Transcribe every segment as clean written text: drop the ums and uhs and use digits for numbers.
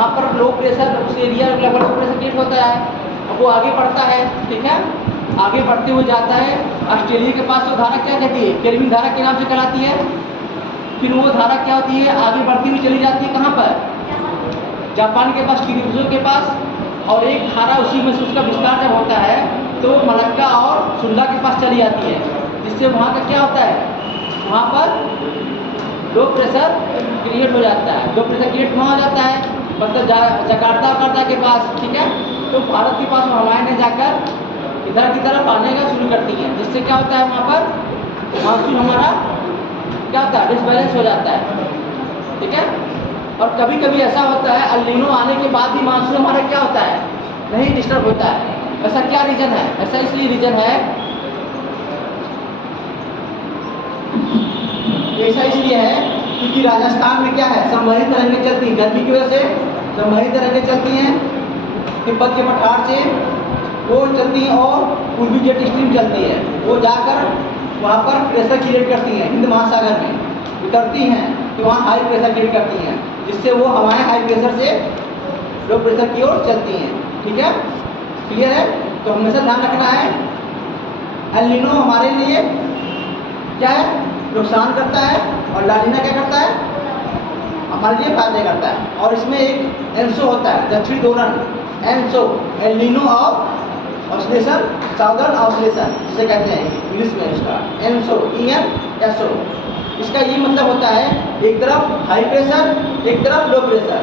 यहाँ पर low pressure उस एरिया लेवल पर प्रेशर क्रिएट होता है। अब वो आगे बढ़ता है, ठीक है, आगे बढ़ते हुए जाता है। ऑस्ट्रेलिया के पास वो धारा क्या कहती है, केल्विन धारा के नाम से कहलाती है। फिर वो धारा क्या होती है, आगे बढ़ती हुई चली जाती है कहाँ पर, जापान के पास, किरीबुजो के पास। और एक धारा उसी में से उसका विस्तार जब होता है तो मलक्का और सुंदा के पास चली जाती है, जिससे वहाँ का क्या होता है, वहाँ पर लो प्रेशर क्रिएट हो जाता है। लो प्रेशर क्रिएट कहाँ हो जाता है, मतलब जकार्ता के पास, ठीक है। तो भारत के पास हवाएं ने जाकर इधर की तरफ आने का शुरू करती हैं, जिससे क्या होता है, वहाँ पर मानसून हमारा क्या होता है, डिसबैलेंस हो जाता है, ठीक है। और कभी कभी ऐसा होता है अल नीनो आने के बाद भी मानसून हमारा क्या होता है, नहीं डिस्टर्ब होता है। ऐसा क्या रीज़न है, ऐसा इसलिए रीज़न है, ऐसा इसलिए है क्योंकि राजस्थान में क्या है, संवहनी तरंगें चलती हैं, गर्मी की वजह से संवहनी तरंगें चलती हैं, तिब्बत के पठार से वो चलती हैं और पूर्वी जेट स्ट्रीम चलती है, वो जाकर वहाँ पर प्रेशर क्रिएट करती हैं, हिंद महासागर में उतरती हैं, तो वहाँ हाई प्रेशर क्रिएट करती हैं, जिससे वो हवाएं हाई प्रेशर से लो प्रेशर की ओर चलती हैं, ठीक है, क्लियर है। तो हमेशा ध्यान रखना है एल नीनो हमारे लिए क्या है, नुकसान करता है, और ला नीना क्या करता है, हमारे लिए फायदे करता है। और इसमें एक एनसो होता है, दक्षिणी दोलन, एनसो, एल नीनो और ऑसिलेशन, साउदर्न ऑसिलेशन जिसे कहते हैं इंग्लिश में, इसका एनसो, ENSO। इसका ये मतलब होता है एक तरफ हाई प्रेशर, एक तरफ लो प्रेशर।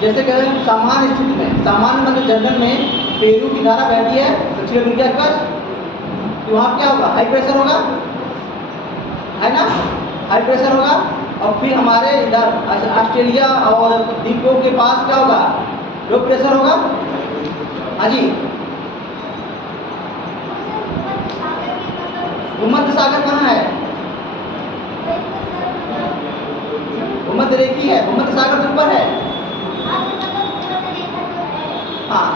जैसे कहते हैं सामान्य स्थिति में, सामान्य मतलब जनरल में पेरू की धारा बहती है दक्षिण अमेरिका के पास, तो वहाँ क्या होगा, हाई प्रेशर होगा, है ना, हाई प्रेशर होगा। और फिर हमारे इधर ऑस्ट्रेलिया और द्वीपों के पास क्या होगा, लो प्रेशर होगा। हाँ जी, भूमध्य सागर कहाँ है, भूमध्य रेखी है, भूमध्य सागर के ऊपर है। हाँ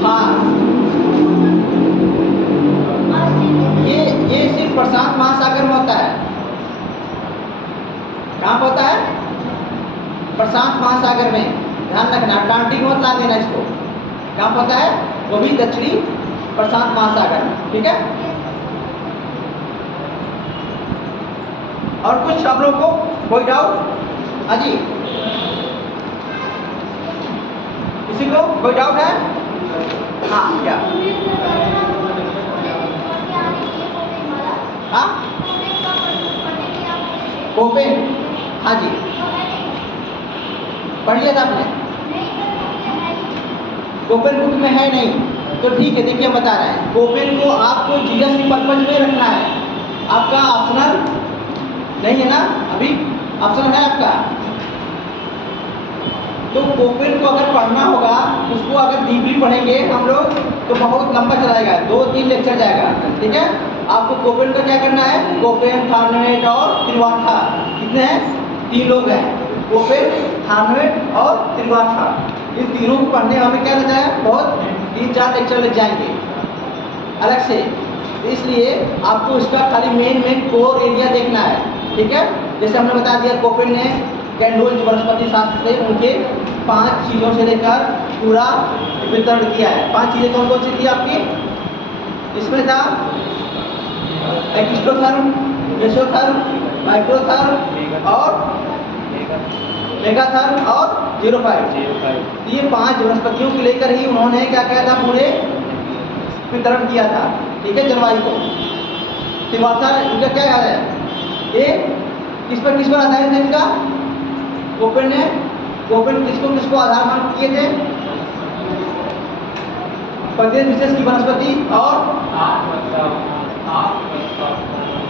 हाँ, ये सिर्फ प्रशांत महासागर में होता है। कहाँ होता है, प्रशांत महासागर में, ध्यान रखना, अटलांटिक में मत ला देना इसको। कहाँ होता है, वो भी दक्षिणी प्रशांत महासागर में, ठीक है। और कुछ आप लोगों को कोई डाउट? हाँ जी, किसी को कोई डाउट है? हाँ क्या? हाँ कोपेन, हाँ जी पढ़ लिया था आपने? कोपेन बुक में है नहीं, तो ठीक है, देखिए हम बता रहे हैं। कोपेन को आपको जीएस की पर्पज में रखना है, आपका ऑप्शनल नहीं है ना, अभी ऑप्शनल है आपका। तो कोपेन को अगर पढ़ना होगा, उसको अगर डीपली पढ़ेंगे हम लोग तो बहुत लंबा चलाएगा, 2-3 लेक्चर जाएगा, ठीक है। आपको कोपेन का क्या करना है, कोपेन, थार्नवेट और त्रिवार्था, कितने हैं, 3 लोग हैं, कोपेन, थार्नवेट और त्रिवार्था। इन तीनों को पढ़ने हमें क्या लगता है, बहुत 3-4 लेक्चर लग जाएंगे अलग से। इसलिए आपको इसका खाली मेन कोर एरिया देखना है, ठीक है। जैसे हमने बता दिया, कोपेन ने कैंडोल वनस्पति शास्त्र से उनके 5 चीज़ों से लेकर पूरा वितरण किया है। 5 चीज़ें कौन कौन सी थी आपकी, इसमें था एक्स्ट्रोथर्म, मेसोथर्म, माइक्रोथर्म और मेगाथर्म और जीरोफाइट। ये 5 वनस्पतियों को लेकर ही उन्होंने क्या किया था, पूरे वितरण किया था, ठीक है, जलवायु को। त्रिवार्था इनका क्या याद है, ये किस पर आधारित है इनका, कोपेन ने, कोपेन किसको आधार मान किए थे, प्रदेश विशेष की वनस्पति और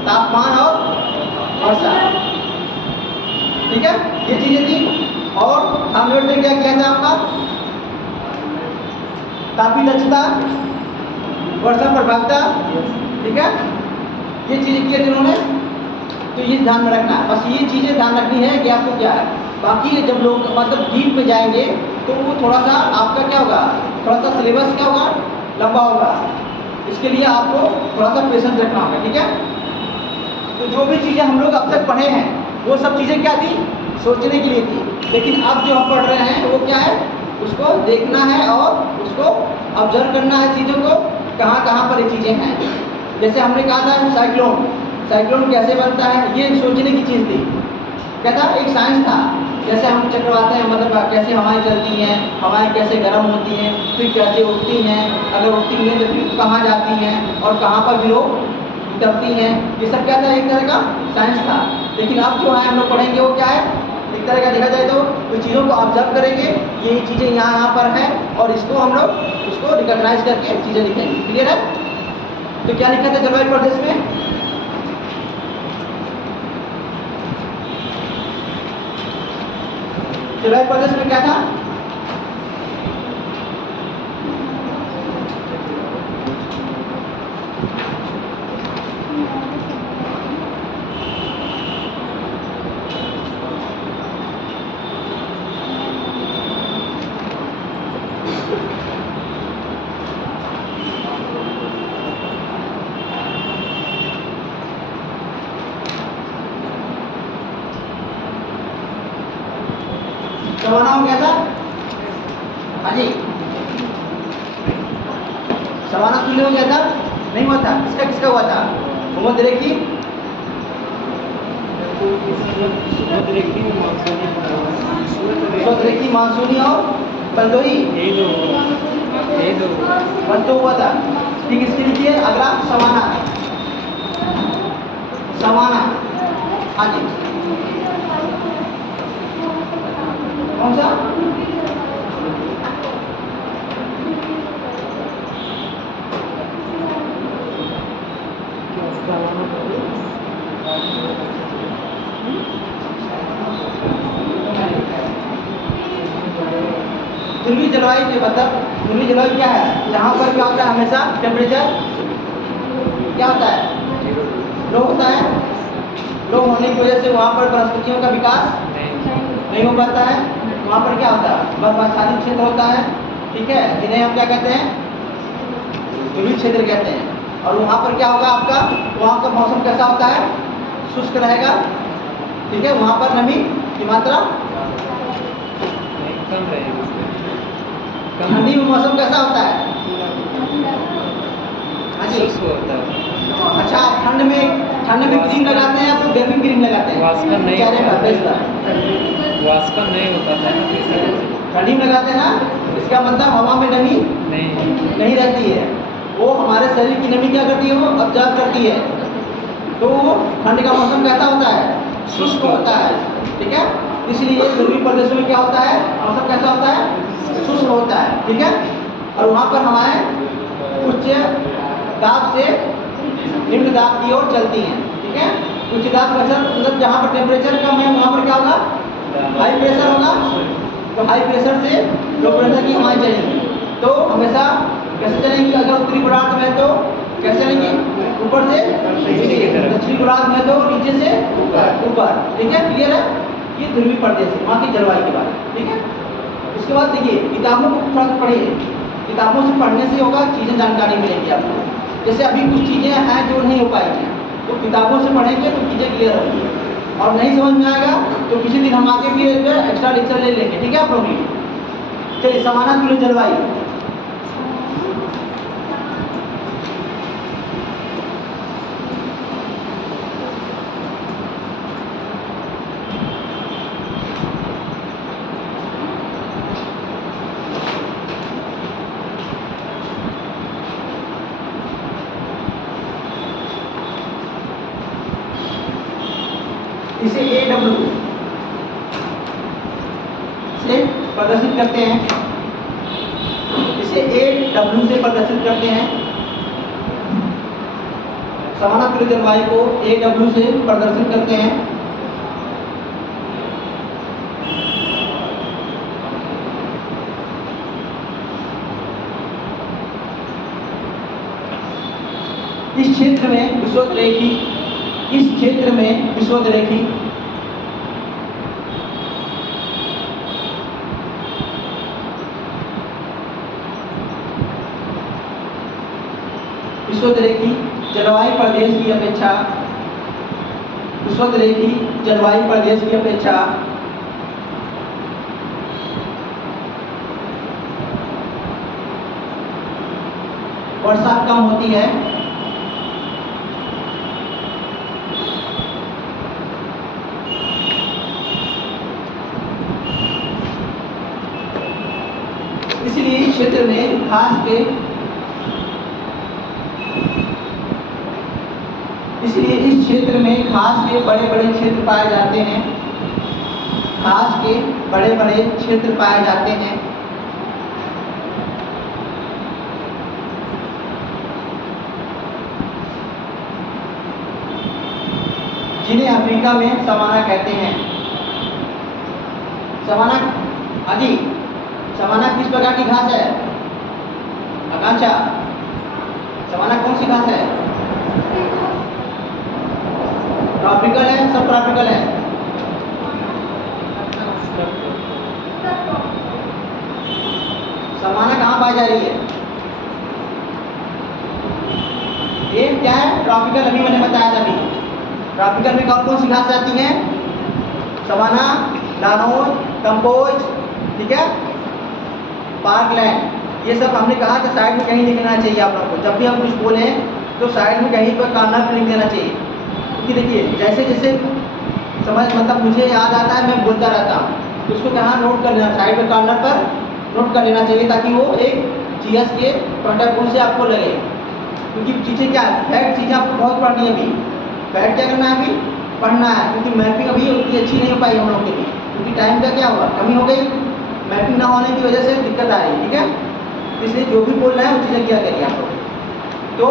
तापमान और वर्षा, ठीक है, ये चीजें थी। और थार्नवेट ने क्या किया था आपका, तापीय दक्षता, वर्षा प्रभाविता, ठीक है, ये चीजें किए थे उन्होंने। तो ये ध्यान में रखना, बस ये चीजें ध्यान रखनी है कि आपको क्या है। बाकी जब लोग मतलब डीप में जाएंगे तो वो थोड़ा सा आपका क्या होगा, थोड़ा सा सिलेबस क्या होगा, लंबा होगा, इसके लिए आपको थोड़ा सा पेशेंस रखना होगा, ठीक है। तो जो भी चीज़ें हम लोग अब तक पढ़े हैं वो सब चीज़ें क्या थी, सोचने के लिए थी, लेकिन अब जो हम पढ़ रहे हैं वो क्या है, उसको देखना है और उसको ऑब्जर्व करना है चीज़ों को, कहाँ कहाँ पर ये चीज़ें हैं। जैसे हमने कहा था साइक्लोन, साइक्लोन कैसे बनता है, ये सोचने की चीज़ थी, क्या था, एक साइंस था। कैसे हम चक्रवाते हैं, मतलब कैसे हवाएं चलती हैं, हवाएं कैसे गर्म होती हैं, फिर कैसे उठती हैं, अगर उठती हैं तो फिर कहाँ जाती हैं और कहाँ पर भी वो उतरती हैं, ये सब क्या था, एक तरह का साइंस था। लेकिन अब जो है हम लोग पढ़ेंगे वो क्या है, एक तरह का देखा जाए तो चीज़ों को ऑब्जर्व करेंगे, ये चीज़ें यहाँ पर हैं और इसको हम लोग उसको रिकॉग्नाइज करके चीज़ें लिखेंगे, क्लियर है। तो क्या लिखा था जलवायु प्रदेश में, जलवायु प्रदेश में क्या था, सवाना हो गया था, हाँ जी, सवाना तुल्य हो गया था, नहीं हुआ था, किसका किसका हुआ था, मोहम्मद रेखी, रेखी, मानसूनी और बंदोई, बंदो हुआ था, ठीक। इसके लिखिए अगला सवाना, सवाना, हाँ जी, कौन सा, ध्रुवीय जलवायु के मतलब, ध्रुवीय जलवायु क्या है, जहाँ पर क्या होता है, हमेशा टेम्परेचर क्या होता है, लो होता है, लो होने की वजह से वहाँ पर वनस्पतियों का विकास नहीं हो पाता है, वहाँ पर क्या होता है, बर्फाच्छादित क्षेत्र होता है, ठीक है, जिन्हें हम क्या कहते हैं, ध्रुवीय क्षेत्र कहते हैं। और वहाँ पर क्या होगा आपका, वहाँ का मौसम कैसा होता है, शुष्क रहेगा, ठीक है, वहाँ पर नमी की मात्रा कम रहेगी। ठंडी में मौसम कैसा होता है, हाँ जी, अच्छा, ठंड में क्रीम लगाते हैं, तो गर्मी क्रीम लगाते हैं, वास्कन नहीं होता था, ठंडी में लगाते हैं ना, इसका मतलब हवा में नमी नहीं रहती है, वो हमारे शरीर की नमी क्या करती है, वो ऑब्जर्व करती है, तो ठंड का मौसम कैसा होता है, शुष्क होता है, ठीक है। इसलिए ध्रुवीय प्रदेशों में क्या होता है, मौसम कैसा होता है, शुष्क होता है, ठीक है। और वहाँ पर हवाएं उच्च दाब से निम्न दाब की ओर चलती हैं, ठीक है। उच्च दाब मतलब जहाँ पर टेम्परेचर कम है वहाँ पर क्या होगा, हाई प्रेशर होगा, तो हाई प्रेशर से लो प्रेशर की हवाएं चलेंगी, तो हमेशा कैसे चलेंगी, अगर उत्तरी गोलार्ध में तो कैसे चलेंगी, ऊपर से नीचे, दक्षिणी गोलार्ध में तो नीचे से ऊपर, ठीक है, क्लियर है। ये ध्रुवीय प्रदेश है, वहाँ की जलवायु के बारे में, ठीक है। उसके बाद देखिए किताबों को थोड़ा पढ़िए, किताबों से पढ़ने से होगा, चीज़ें जानकारी मिलेगी आपको। जैसे अभी कुछ चीज़ें हैं जो नहीं हो पाएंगी, तो किताबों से पढ़ेंगे तो चीज़ें क्लियर होंगी, और नहीं समझ में आएगा तो किसी दिन हम आके भी एक्स्ट्रा लेक्चर ले लेंगे, ठीक है आप लोग। चलिए, समानांतर जलवायु, इसे AW से प्रदर्शित करते हैं, इसे AW से प्रदर्शित करते हैं, समानांतर जलवायु को AW से प्रदर्शित करते हैं। इस क्षेत्र में विषुवतरेखी, इस क्षेत्र में विषुवतरेखी विश्वोत्तरी जलवायु प्रदेश की अपेक्षा विश्वोत्तरी जलवायु प्रदेश की अपेक्षा वर्षा कम होती है। इसलिए इस क्षेत्र में खास के बड़े बड़े क्षेत्र पाए जाते हैं। खास के बड़े बड़े क्षेत्र पाए जाते हैं। जिन्हें अफ्रीका में सवाना कहते हैं। सवाना, हाँ जी, सवाना किस प्रकार की घास है? आकांक्षा, सवाना कौन सी घास है? ट्रॉपिकल है, सब ट्रॉपिकल है? सवाना कहाँ पाई जा रही है? ये क्या है? ट्रॉपिकल, अभी मैंने बताया था। अभी ट्रॉपिकल में कौन कौन सी घास आती है? सवाना, लानोज, कंपोज, ठीक है, पार्कलैंड। ये सब हमने कहा कि साइड में कहीं लिखना चाहिए आप लोगों को। जब भी हम कुछ बोले तो साइड में कहीं पर कॉर्नर पर लिख देना चाहिए। क्योंकि देखिए जैसे जैसे समझ मतलब मुझे याद आता है, मैं बोलता रहता हूँ, तो उसको कहाँ नोट कर लेना, साइड में कॉर्नर पर नोट कर लेना चाहिए, ताकि वो एक जीएस के पॉइंट ऑफ व्यू से आपको लगे। क्योंकि चीज़ें क्या है, फैक्ट चीज़ें आपको बहुत पढ़नी है। अभी फैक्ट क्या करना है? अभी पढ़ना है, क्योंकि मैपिंग अभी उतनी अच्छी नहीं हो पाई हम लोग के लिए, क्योंकि टाइम का क्या हुआ, कमी हो गई। मैपिंग ना होने की वजह से दिक्कत आ रही है, ठीक है। इसलिए जो भी बोल रहे हैं वो चीज़ें क्या करिए आप लोग। तो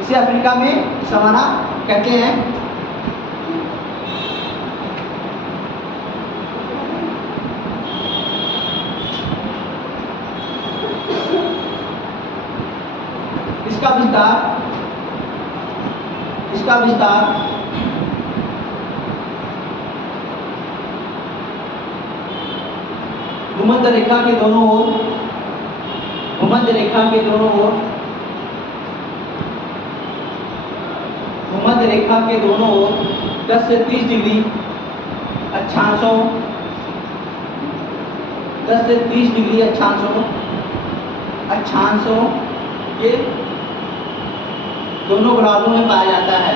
इसे अफ्रीका में सवाना कहते हैं। इसका विस्तार भूमध्य रेखा के दोनों ओर 10 से 30 डिग्री अक्षांशों 10 से 30 डिग्री अक्षांशों के दोनों गोलार्धों में पाया जाता है।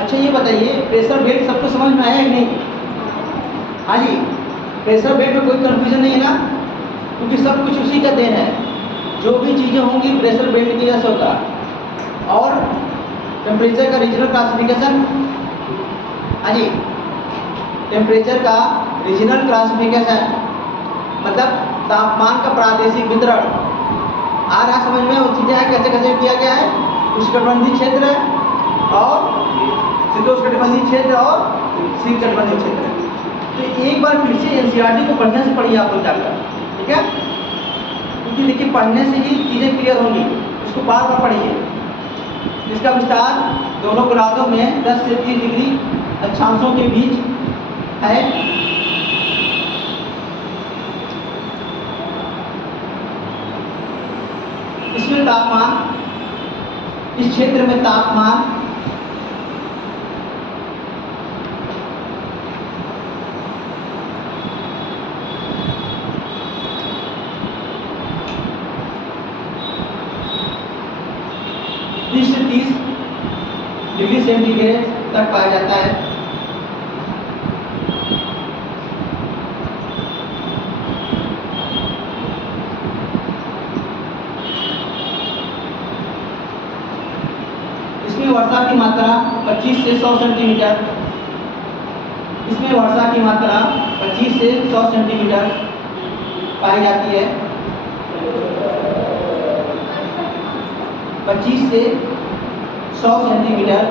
अच्छा ये बताइए, प्रेशर बेल्ट सबको समझ में आया कि नहीं? हाँ जी, प्रेशर बेल्ट में कोई कंफ्यूजन नहीं है ना, क्योंकि सब कुछ उसी का देन है। जो भी चीज़ें होंगी प्रेशर बेल्ट की वजह से होगा। और टेम्परेचर का रीजनल क्लासिफिकेशन, हाँ जी, टेम्परेचर का रीजनल क्लासिफिकेशन मतलब तापमान का प्रादेशिक वितरण आ रहा समझ में? वो चीज़ें हैं कैसे कैसे किया गया है। उष्णकटिबंधीय क्षेत्र और शीतोष्णकटिबंधीय क्षेत्र और शीतकटिबंधीय क्षेत्र। तो एक बार फिर से एनसीईआरटी को बढ़िया से पढ़िए आप लोग जाकर, ठीक है, क्योंकि देखिए पढ़ने से ही चीज़ें क्लियर होंगी। इसको बार बार पढ़िए। इसका विस्तार दोनों गोलार्धों में 10 से 30 डिग्री अक्षांशों के बीच है। इसमें तापमान, इस क्षेत्र में तापमान 20 से 30 डिग्री सेंटीग्रेड तक पाया जाता है। इसमें वर्षा की मात्रा 25 से 100 सेंटीमीटर। इसमें वर्षा की मात्रा 25 से 100 सेंटीमीटर पाई जाती है। 25 से 100 सेंटीमीटर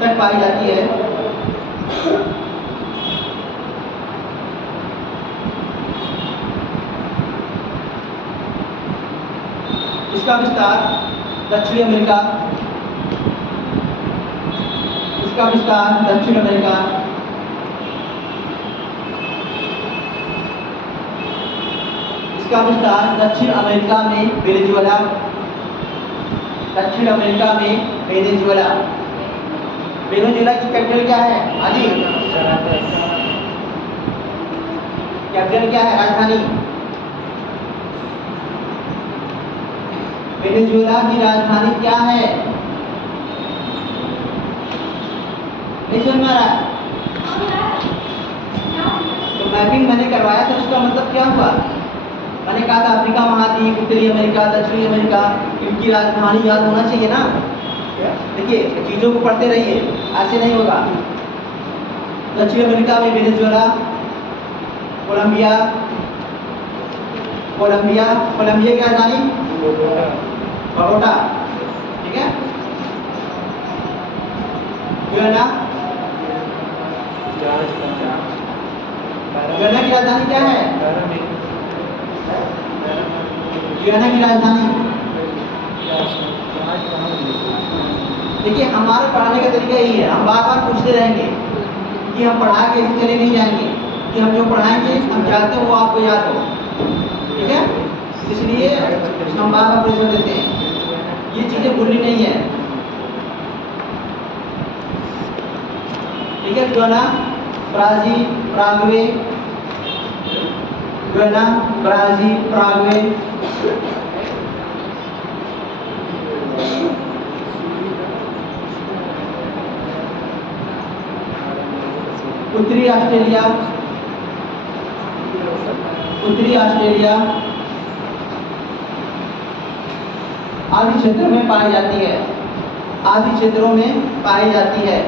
तक पाई जाती है। इसका विस्तार दक्षिण अमेरिका, इसका विस्तार दक्षिण अमेरिका में वेनेजुएला, दक्षिण अमेरिका में वेनेजुएला। वेनेजुएला की कैपिटल क्या है? हाजी कैपिटल क्या है? राजधानी। वेनेजुएला की राजधानी क्या है? नहीं समझ में आ रहा है? तो मैपिंग मैंने करवाया था, उसका मतलब क्या हुआ? मैंने कहा था अफ्रीका महाद्वीप, उत्तरी अमेरिका, दक्षिणी अमेरिका, इनकी राजधानी याद होना चाहिए ना। देखिए चीजों को पढ़ते रहिए, ऐसे नहीं होगा। दक्षिण अमेरिका में वेनेजुएला, कोलंबिया, कोलंबिया कोलंबिया की राजधानी बगोटा, ठीक है। गुयाना, गुयाना की राजधानी क्या है? गुयाना की राजधानी, देखिए हमारे पढ़ाने का तरीका यही है, हम बार बार पूछते रहेंगे कि हम पढ़ा के चले नहीं जाएंगे, कि हम जो पढ़ाएंगे हम जानते हैं वो आपको याद हो, ठीक है। इसलिए हम बार बार प्रश्न देते हैं, ये चीजें भूलनी नहीं है, ठीक है। Guyana, Brazil, Paraguay, Guyana, Brazil, Paraguay, उत्तरी ऑस्ट्रेलिया, उत्तरी ऑस्ट्रेलिया आदि क्षेत्रों में पाई जाती है, आदि क्षेत्रों में पाई जाती है।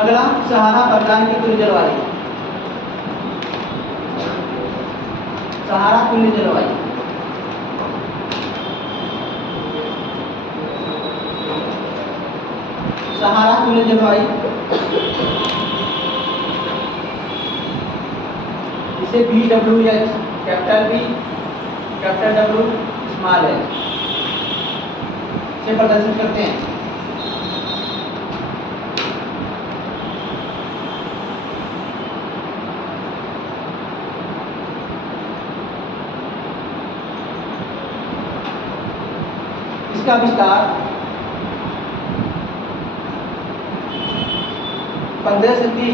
अगला सहारा प्रकार की तुल्य जलवायु, सहारा तुल्य जलवायु, सहारा तुल्य जलवायु, इसे BWH, capital B, capital W, small h से प्रदर्शित करते हैं। इसका विस्तार 15 से 30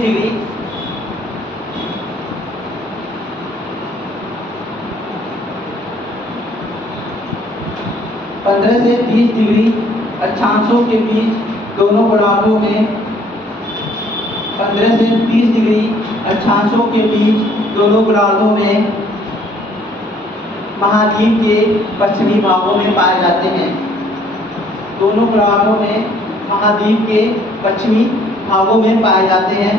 डिग्री, अक्षांशों के बीच दोनों गोलार्धों में, 15 से 30 डिग्री अक्षांशों के बीच दोनों गोलार्धों में महाद्वीप के पश्चिमी भागों में पाए जाते हैं। दोनों गोलार्धों में महाद्वीप के पश्चिमी भागों में पाए जाते हैं।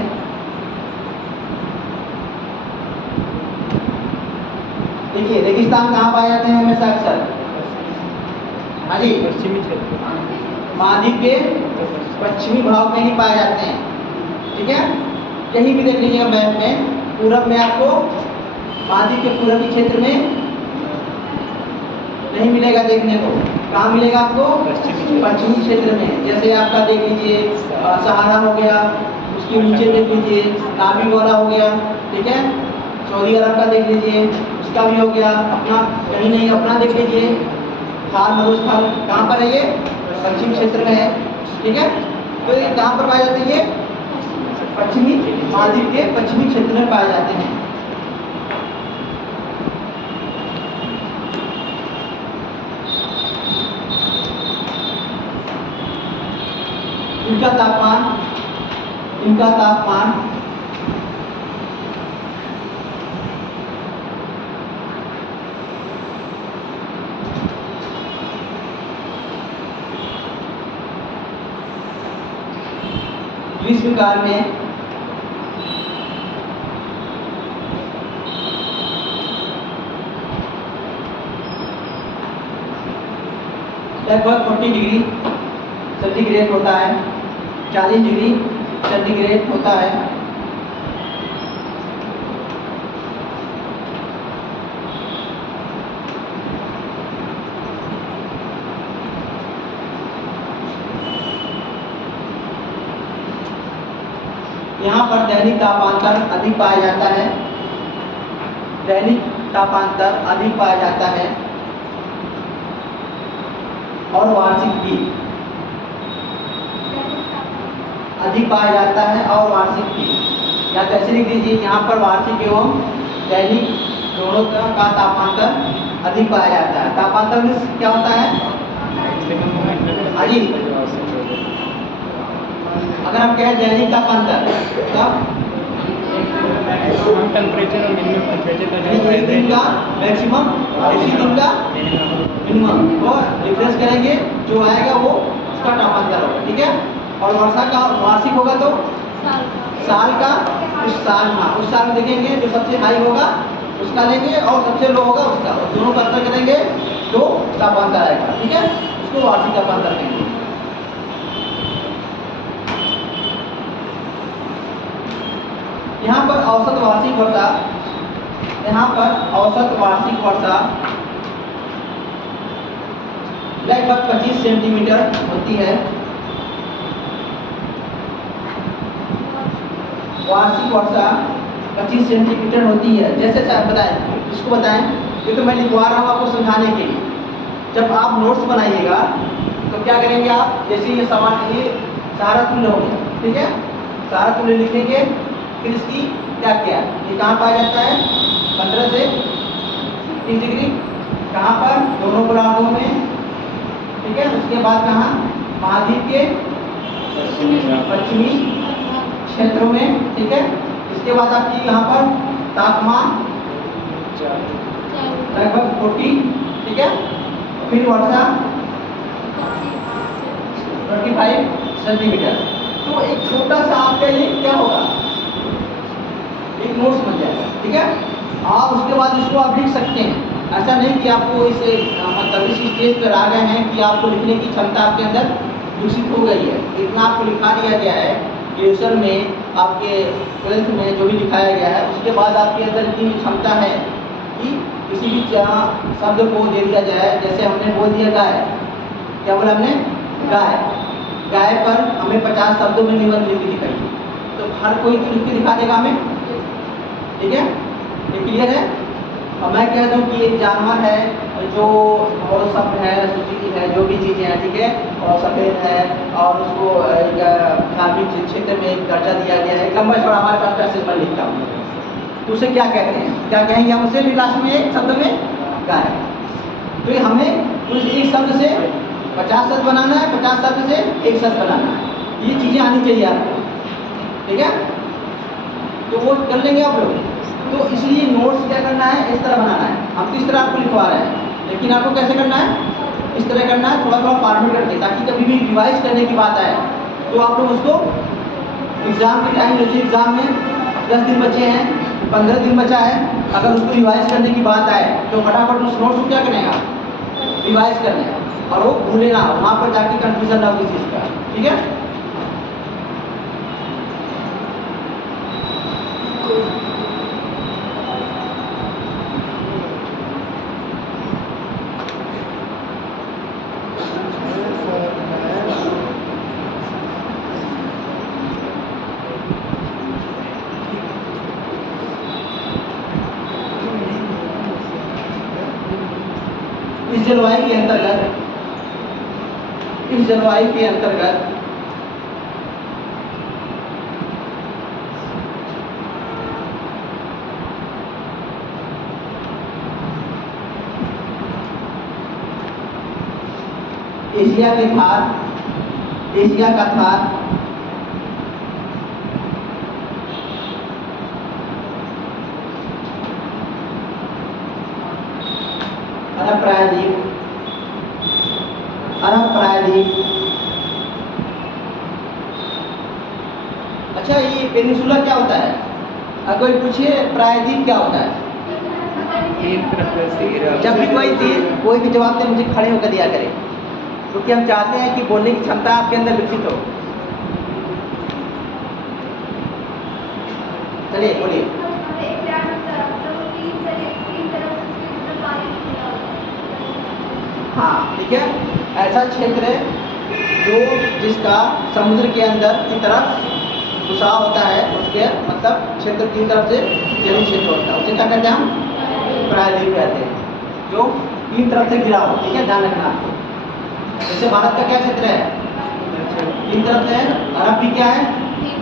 देखिए रेगिस्तान कहाँ पाए जाते हैं हमेशा अक्सर? हाँ जी, पश्चिमी क्षेत्र, महाद्वीप के पश्चिमी भाग में ही पाए जाते हैं, ठीक है। कहीं भी देख लीजिएगा मैप में, पूरब में आपको महाद्वीप के पूर्वी क्षेत्र में नहीं मिलेगा देखने को। कहाँ मिलेगा आपको? पश्चिमी क्षेत्र में। जैसे आपका देख लीजिए सहारा हो गया, उसके नीचे देख लीजिए नाबी वाला हो गया, ठीक है। सऊदी अरब का देख लीजिए, उसका भी हो गया। अपना कहीं नहीं, अपना देख लीजिए थार मरुस्थल, कहाँ पर है ये? पश्चिम क्षेत्र में है, ठीक है। तो ये कहाँ पर पाए जाते हैं? ये पश्चिमी महाद्वीप के पश्चिमी क्षेत्र में पाए जाते हैं। इनका तापमान 20 प्रकार में लगभग 40 डिग्री सेंटीग्रेड होता है, 40 डिग्री सेंटीग्रेड होता है। यहाँ पर दैनिक तापांतर अधिक पाया जाता है, दैनिक तापांतर अधिक पाया जाता है और वार्षिक भी अधिक पाया जाता है और वार्षिक भी। या कैसे लिख दीजिए, यहाँ पर वार्षिक एवं दैनिक दोनों का तापांतर अधिक पाया जाता है। तापांतर मीन्स क्या होता है? अजी अगर हम कहें दैनिक तापांतर तब टेम्परेचर और मिनिमम टेम्परेचर का एक दिन का मैक्सिमम इसी दिन का मिनिमम को डिफरेंस करेंगे, जो आएगा वो उसका तापांतर होगा। ठीक है। और वर्षा का वार्षिक होगा तो साल का उस साल, हाँ उस साल में देखेंगे जो सबसे हाई होगा उसका लेंगे और सबसे लो होगा उसका, और दोनों का अंतर करेंगे तो तापांतर आएगा। ठीक है, उसको वार्षिक तापांतर कहेंगे। यहाँ पर औसत वार्षिक वर्षा, यहाँ पर औसत वार्षिक वर्षा लगभग 25 सेंटीमीटर होती है। वार्षिक वर्षा 25 सेंटीमीटर होती है। जैसे बताएं, इसको बताएं, ये तो मैं लिखवा रहा हूँ आपको समझाने के लिए। जब आप नोट्स बनाइएगा तो क्या करेंगे आप, जैसे ये सवाल, ये सारा तुल्य हो गया, ठीक है, सारा तुल्य लिखेंगे, फिर इसकी क्या क्या ये कहाँ पाया जाता है? 15 से 30 डिग्री, कहाँ पर? दोनों गोलार्धों में। ठीक है, उसके बाद कहाँ? महाद्वीप के पश्चिमी क्षेत्रों में। ठीक है, इसके बाद आपकी यहाँ पर तापमान लगभग 40, ठीक है, फिर वर्षा 25 सेंटीमीटर। तो एक छोटा सा आपका ये क्या होगा, एक नोट्स बन जाएगा। ठीक है, आप उसके बाद इसको आप लिख सकते हैं। ऐसा नहीं कि आपको इसे मतलब इस स्टेज पर आ गए हैं कि आपको लिखने की क्षमता आपके अंदर विकसित हो गई है। इतना आपको लिखा दिया गया है ग्रेजुएशन में, आपके 12th में जो भी लिखाया गया है, उसके बाद आपके अंदर इतनी क्षमता है कि किसी भी शब्द को दे दिया जाए। जैसे हमने बोल दिया गाय, क्या बोला हमने? गाय। गाय पर हमें 50 शब्दों में निबंध लिख के दिखाइए, तो हर कोई तो लिख के दिखा देगा हमें। ठीक है, ये क्लियर है। और मैं कह दूँ कि एक जानवर है जो बहुत शब्द है, सूची है, जो भी चीज़ें हैं, ठीक है, और सफ़ेद है और उसको धार्मिक क्षेत्र में एक दर्जा दिया गया है। लंबा चौड़ा हमारे पास पैसे मैं लिखता हूँ, तो उसे क्या कहते हैं? क्या कहेंगे हम उसे? लास्ट में एक शब्द में गाय। तो ये हमें उस एक शब्द से 50 शब्द बनाना है, 50 शब्द से एक शब्द बनाना है। ये चीज़ें आनी चाहिए आपको। ठीक है, तो वो कर लेंगे आप लोग। तो इसलिए नोट्स क्या करना है, इस तरह बनाना है। हम किस तरह आपको लिखवा रहे हैं, लेकिन आपको कैसे करना है? इस तरह करना है, थोड़ा थोड़ा फॉर्मेट करके, ताकि कभी भी रिवाइज करने की बात आए तो आप लोग उसको एग्ज़ाम के टाइम, जैसे एग्ज़ाम में 10 दिन बचे हैं, 15 दिन बचा है, अगर उसको रिवाइज करने की बात आए तो फटाफट उस नोट्स को क्या करेगा? रिवाइज कर लें, और वो भूले ना, वहाँ पर जाके कन्फ्यूजन ना हो किसी चीज़ का। ठीक है, इस जलवायु के अंतर्गत एशिया का थार अरब प्रायद्वीप, अच्छा ये पेनिसुला क्या होता है? अगर कोई पूछे प्रायद्वीप क्या होता है, जब भी कोई भी जवाब दे मुझे खड़े होकर दिया करे, क्योंकि हम चाहते हैं कि बोलने की क्षमता आपके अंदर विकसित हो। चलिए बोलिए। हाँ ठीक है, ऐसा क्षेत्र है जो जिसका समुद्र के अंदर की तरफ मुसाव होता है उसके मतलब क्षेत्र तीन तरफ से जमीन क्षेत्र होता है, उसे क्या कहते हैं हम? प्रायद्वीप कहते हैं, जो तीन तरफ से घिरा हो। ठीक है, ध्यान रखना आपको। जैसे भारत का क्या क्षेत्र है? तीन तरफ से। अरब भी क्या है?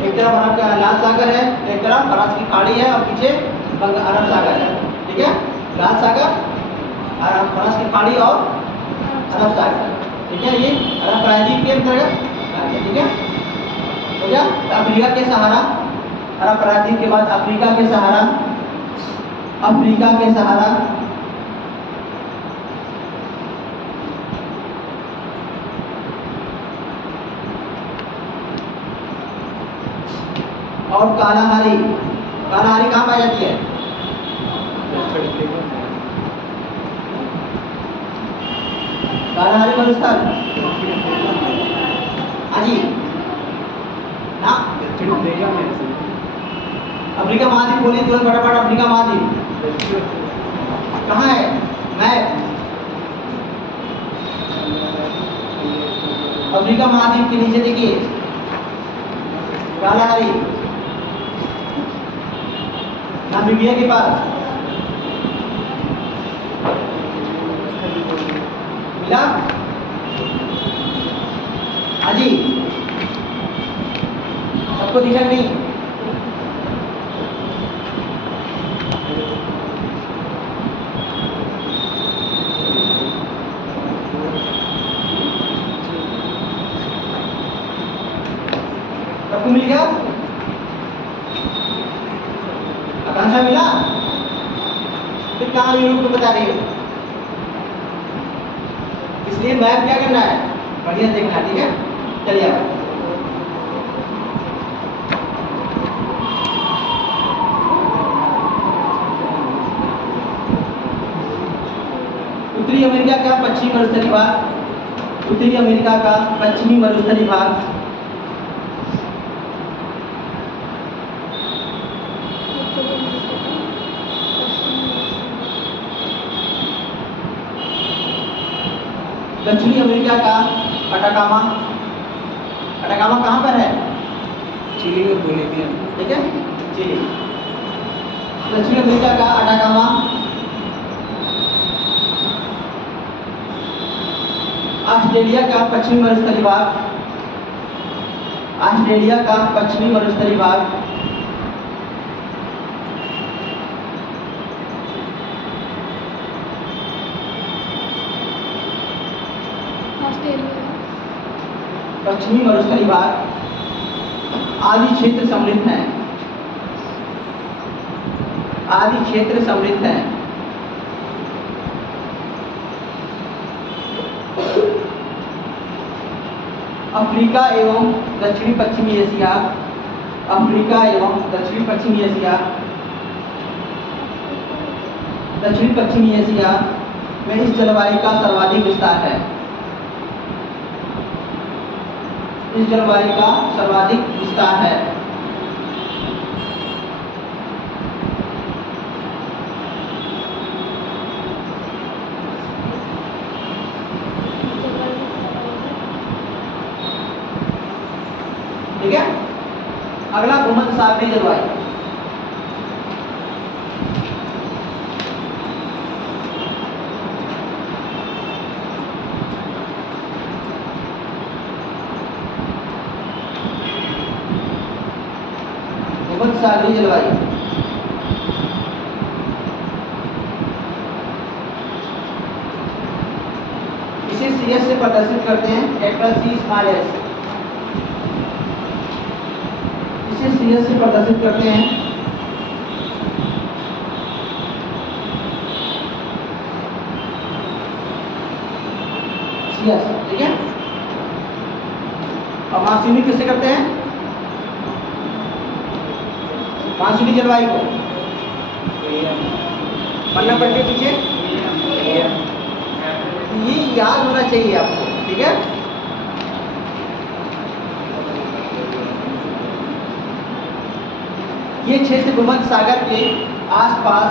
एक तरफ अरब का लाल सागर है, एक तरफ फरास की खाड़ी है और पीछे अरब सागर है। ठीक है, लाल सागर, फरास की खाड़ी और अरब सागर। ठीक है, ये अरब प्रायद्वीप के अंतर्गत आते हैं। ठीक है, हो गया। अफ्रीका के सहारा, अरब प्रायद्वीप के बाद अफ्रीका के सहारा, अफ्रीका के सहारा, और कालाहारी। कालाहारी कहाँ पाई जाती है? कालाहारी मरुस्थल। हाँ जी, हाँ, अफ्रीका महाद्वीप बोलिए तुरंत फटाफट। अफ्रीका महाद्वीप कहाँ है? मैप। अफ्रीका महाद्वीप के नीचे देखिए कालाहारी, नामीबिया के पास। मिला? हाँ जी, सबको दिखा नहीं? सबको मिल गया? आकांक्षा मिला? फिर कहाँ यूरोप को बता रही हो? इसलिए मैप क्या करना है? बढ़िया देखना। ठीक है, चलिए अब उत्तरी अमेरिका का पश्चिमी मरुस्थलीय भाग, उत्तरी अमेरिका का पश्चिमी मरुस्थलीय भाग, दक्षिणी अमेरिका का अटाकामा। अटाकामा कहाँ पर है? चिली और बोलिविया। ठीक है, चिली। दक्षिणी अमेरिका का अटाकामा, ऑस्ट्रेलिया का पश्चिमी मरुस्थलीय भाग, ऑस्ट्रेलिया का पश्चिमी मरुस्थलीय भाग, पश्चिमी मरुस्थलीय भाग आदि क्षेत्र समृद्ध है, आदि क्षेत्र समृद्ध है। अफ्रीका एवं दक्षिणी पश्चिमी एशिया, अफ्रीका एवं दक्षिणी पश्चिमी एशिया, दक्षिणी पश्चिमी एशिया में इस जलवायु का सर्वाधिक विस्तार है, इस जलवायु का सर्वाधिक विस्तार है। ठीक है, अगला भूमध्य सागरीय जलवायु। भूमध्य सागरीय जलवायु इसे CS से प्रदर्शित करते हैं, कैपिटल C स्मॉल s। इसे CS से प्रदर्शित करते हैं, CS। ठीक है, और मानसूनी कैसे करते हैं? मानसूनी जलवायु को पन्ना पढ़ के पीछे ये याद होना चाहिए आपको। ठीक है, ये क्षेत्र भूमध्य सागर के आसपास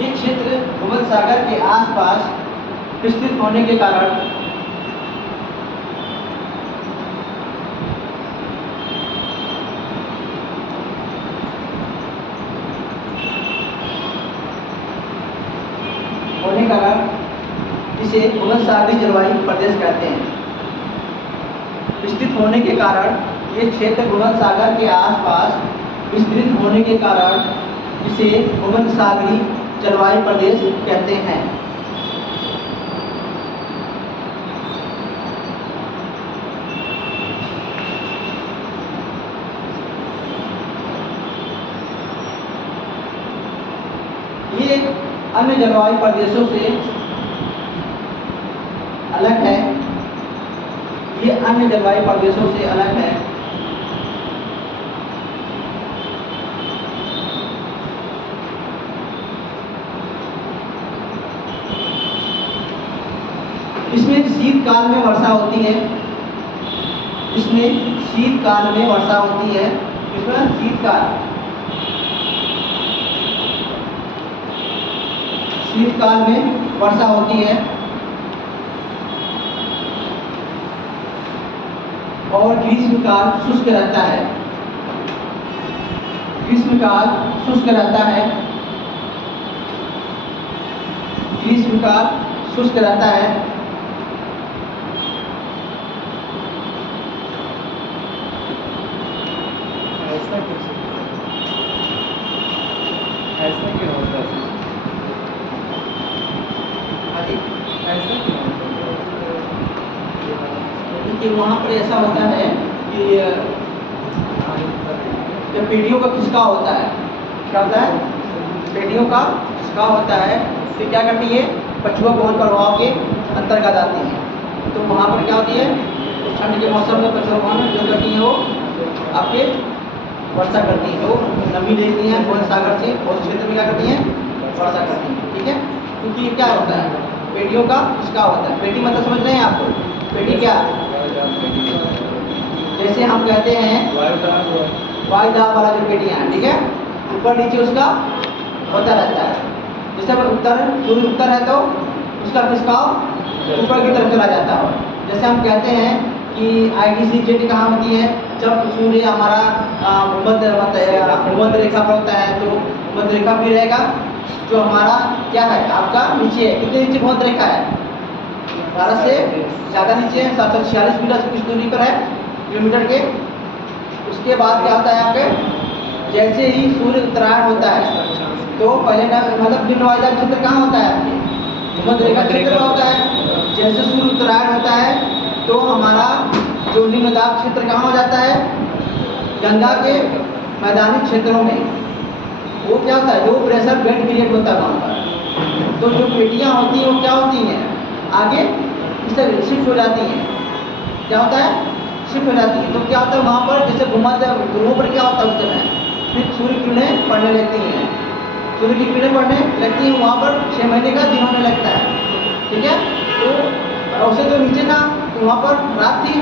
ये क्षेत्र भूमध्य सागर के आसपास विस्तृत होने के कारण इसे भूमध्यसागरीय जलवायु प्रदेश कहते हैं। विस्तृत होने के कारण ये क्षेत्र भूमध्य सागर के आसपास विस्तृत होने के कारण इसे भूमध्यसागरीय जलवायु प्रदेश कहते हैं। ये अन्य जलवायु प्रदेशों से अलग है। ये अन्य जलवायु प्रदेशों से अलग है। इसमें शीतकाल में वर्षा होती है। इसमें शीतकाल में वर्षा होती है। इसमें शीतकाल में वर्षा होती है और ग्रीष्मकाल शुष्क रहता है। ग्रीष्मकाल शुष्क रहता है। ग्रीष्मकाल शुष्क रहता है। ऐसा क्यों होता है? ऐसा क्यों होता है? क्योंकि वहाँ पर ऐसा होता है कि जब पेटियों का खिसकाव होता है, क्या होता है? पेटियों का खिसकाव होता है तो क्या करती है? पछुआ पवन प्रभाव के अंतर्गत आती है। तो वहाँ पर क्या होती है? ठंड के मौसम में पछुआ पवन जो करती है वो आपके वर्षा करती है। तो नमी लेती हैं भूमध्य सागर से और उस क्षेत्र में क्या करती हैं? वर्षा करती हैं। ठीक है, क्योंकि ये क्या होता है? पेटियों का खिसकाव होता है। पेटी मतलब समझ रहे हैं आपको? पेटी क्या? जैसे हम कहते हैं वायुदाब वाला जो पेटियाँ हैं, ठीक है, ऊपर नीचे उसका होता रहता है। जैसे अगर सूर्य उत्तर है तो उसका खिसकाव ऊपर की तरफ चला जाता है। जैसे हम कहते हैं कि ITC जेट कहाँ होती है? जब सूर्य हमारा भूमध्य रेखा पर होता है तो भूमध्य रेखा भी रहेगा जो हमारा क्या है आपका नीचे है। कितने नीचे भूमध्य रेखा है? भारत से ज़्यादा नीचे है, 746 मीटर से कुछ दूरी पर है, किलोमीटर के। उसके बाद क्या होता है आपके? जैसे ही सूर्य उत्तरायण होता है तो पहले मतलब निम्न वायुदाब क्षेत्र कहाँ होता है आपके? भूमध्य रेखा क्षेत्र में होता है। जैसे सूर्य उत्तरायण होता है तो हमारा जो निम्न दाब क्षेत्र कहाँ हो जाता है? गंगा के मैदानी क्षेत्रों में। वो क्या होता है? लो प्रेशर बेड क्रिएट होता है वहाँ पर। तो जो पेटियाँ होती हैं वो क्या होती हैं? आगे इस तरह शिफ्ट हो जाती हैं। क्या होता है? शिफ्ट हो जाती है। तो क्या होता है वहाँ पर? जैसे भूमध्य ध्रुवों पर क्या होता है उस समय? फिर सूर्य किरणें पड़ने लगती हैं। सूर्य की किरणें पड़ने लगती हैं वहाँ पर 6 महीने का दिन होने लगता है। ठीक है, तो उससे तो नीचे था तो वहाँ पर रात थी।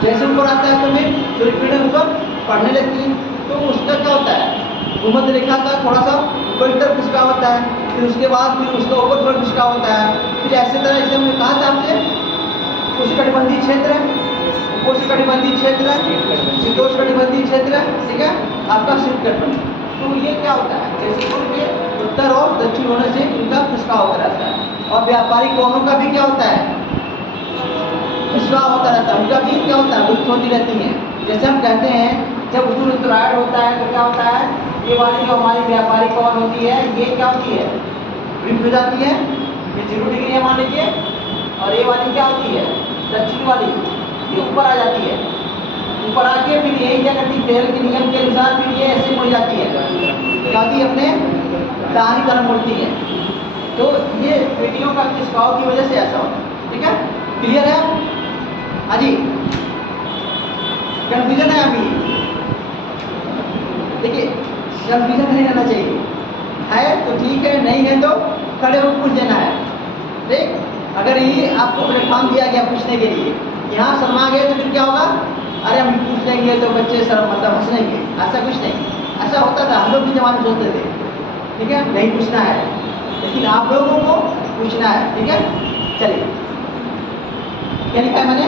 जैसे ऊपर आता है तो फिर सूर्य किरणें ऊपर पड़ने लगती हैं। तो उसका क्या होता है? भूमध्य रेखा का थोड़ा सा ऊपर की तरफ खिसकाव होता है, फिर उसके बाद फिर उसका ऊपर थोड़ा खिसकाव होता है। फिर ऐसे तरह जैसे हमने कहा था आपसे उष्णकटिबंधीय क्षेत्र है, उपोष्णकटिबंधीय क्षेत्र है, शीतोष्णकटिबंधीय क्षेत्र है। ठीक है, आपका शीतकटिबंध। तो ये क्या होता है? जैसे सूर्य के उत्तर और दक्षिण होने से इनका खिसकाव होता रहता है। और व्यापारिक कोणों का भी क्या होता है? खिसकाव होता रहता है। उनका भी क्या होता है? वृत्त होती रहती है। जैसे हम कहते हैं जब सूर्य उत्तरायण होता है तो क्या होता है? ये वाली जो हमारी व्यापारिक कोण होती है ये क्या होती है? वृत्त हो जाती है। ये 0 डिग्री है मान लीजिए, और ये वाली क्या होती है? दक्षिण वाली, ये ऊपर आ जाती है। ऊपर आके फिर यही क्या करती है? पेल के नियम के अनुसार फिर ये ऐसे मुड़ जाती है, क्या होती है? अपने दाहिनी तरफ मुड़ती है। तो ये पेटियों का खिसकाव की वजह से ऐसा होता है। ठीक है, क्लियर है? हाँ जी, कंफ्यूजन है अभी? देखिए, कंफ्यूजन नहीं रहना चाहिए। है तो ठीक है, नहीं है तो खड़े होकर पूछ देना है। ठीक, अगर ये आपको प्लेटफॉर्म दिया गया पूछने के लिए, यहाँ शर्मा गए तो फिर क्या होगा? अरे हम पूछ लेंगे तो बच्चे सर मतलब हंस लेंगे। ऐसा कुछ नहीं। ऐसा होता था, हम लोग भी जमाने सोचते थे। ठीक है, नहीं पूछना है, लेकिन आप लोगों को पूछना है। ठीक है, चलिए क्या लिखा है मैंने?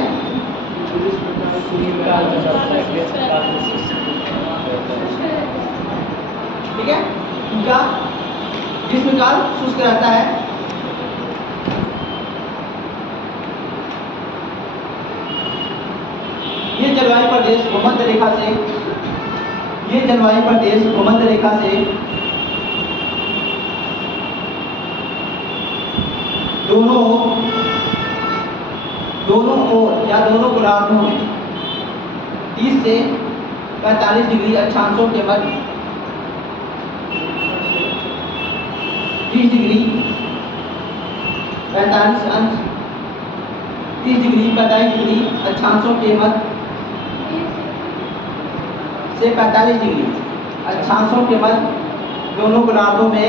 ठीक है, उनका ग्रीष्मकाल शुष्क रहता है। ये जलवायु प्रदेश भूमध्य रेखा से दोनों ओर या दोनों गोलार्धों में 30 से 45 डिग्री अक्षांशों के मध्य 30 डिग्री 45 डिग्री अक्षांशों के मध्य से 45 डिग्री अक्षांशों के मध्य दोनों गोलार्धों में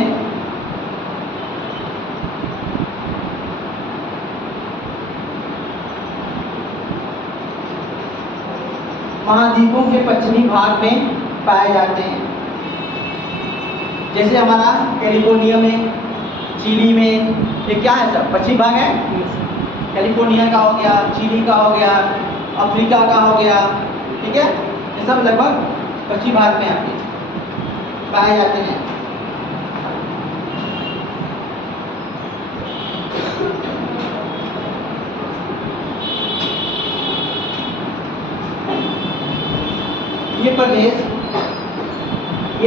महाद्वीपों के पश्चिमी भाग में पाए जाते हैं। जैसे हमारा कैलिफोर्निया में, चिली में, ये क्या है सब पश्चिमी भाग है। कैलिफोर्निया का हो गया, चिली का हो गया, अफ्रीका का हो गया, ठीक है, ये सब लगभग पश्चिमी भाग में आते पाए जाते हैं। ये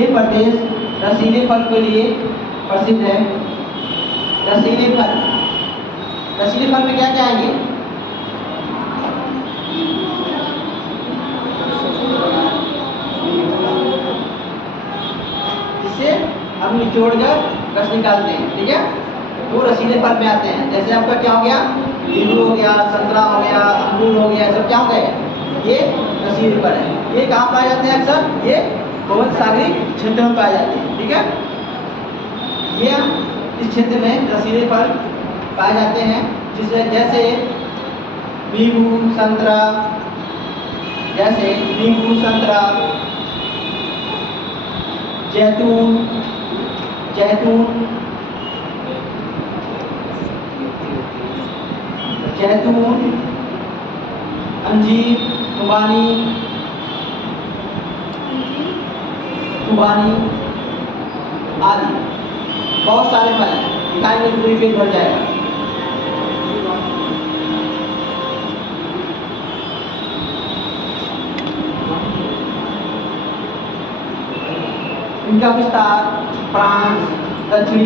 प्रदेश रसीले फल के लिए प्रसिद्ध है। रसीले फल में क्या क्या आएंगे? जिससे हम निचोड़ कर रस निकालते हैं, ठीक है, तो रसीले फल में आते हैं। जैसे आपका क्या हो गया, नींबू हो गया, संतरा हो गया, अंगूर हो गया, सब क्या हो गए, ये रसीले फल है। ये कहाँ पाए जाते हैं? अक्सर ये भूमध्य सागरीय क्षेत्र में पाए जाते हैं, ठीक है। ये इस क्षेत्र में रसीले फल पाए जाते हैं, जिससे जैसे नींबू, संतरा, जैतून, अंजीर, खुबानी आदि बहुत सारे फल हैं। दिखाएंगे तो पूरी पेट भर जाएगा। इनका विस्तार फ्रांस, दक्षिणी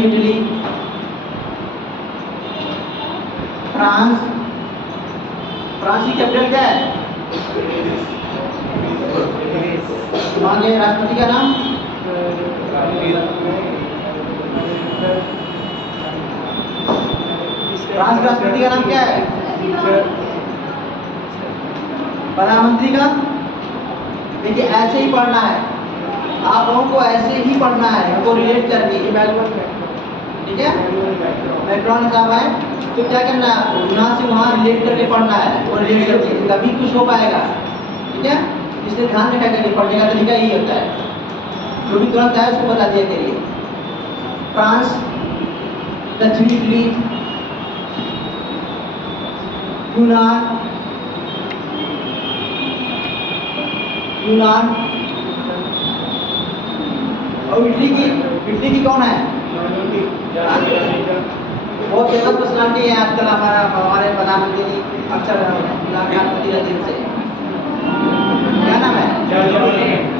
इटली, फ्रांस की कैपिटल क्या है? वहाँ के राष्ट्रपति का नाम? फ्रांस के राष्ट्रपति का नाम क्या है? प्रधानमंत्री का? देखिए ऐसे ही पढ़ना है आप लोगों को, ऐसे ही पढ़ना है, हमको रिलेट करके, ठीक है। मैक्रोन साहब है तो क्या करना है, यहाँ से वहाँ रिलेट करके पढ़ना है, और रिलेट करके तभी कुछ हो पाएगा, ठीक है। इसलिए ध्यान रखा करिए, पढ़ने का तरीका यही होता है, जो भी तुरंत है उसको बता दिया करिए। फ्रांस, दक्षिणी इटली, यूनान और इटली की कौन है? बहुत फेमस पर्सनालिटी है आजकल हमारे प्रधानमंत्री जी, अक्सर मुलाकात रहते हैं। क्या नाम है?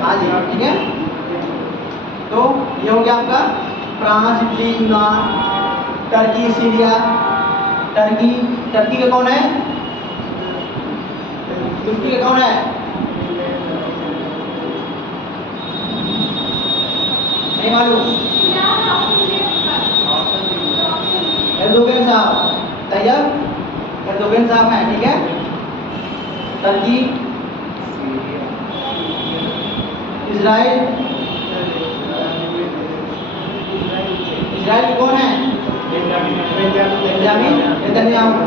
हाँ जी, ठीक है। तो ये हो गया आपका फ्रांस, इटली, यूनान, टर्की, सीरिया। टर्की का कौन है? तुर्की का कौन है? नहीं मालूम? एर्दोगन साहब, तैयब एर्दोगन साहब हैं, ठीक है। टर्की, इजराइल कौन है? Benjamin Netanyahu.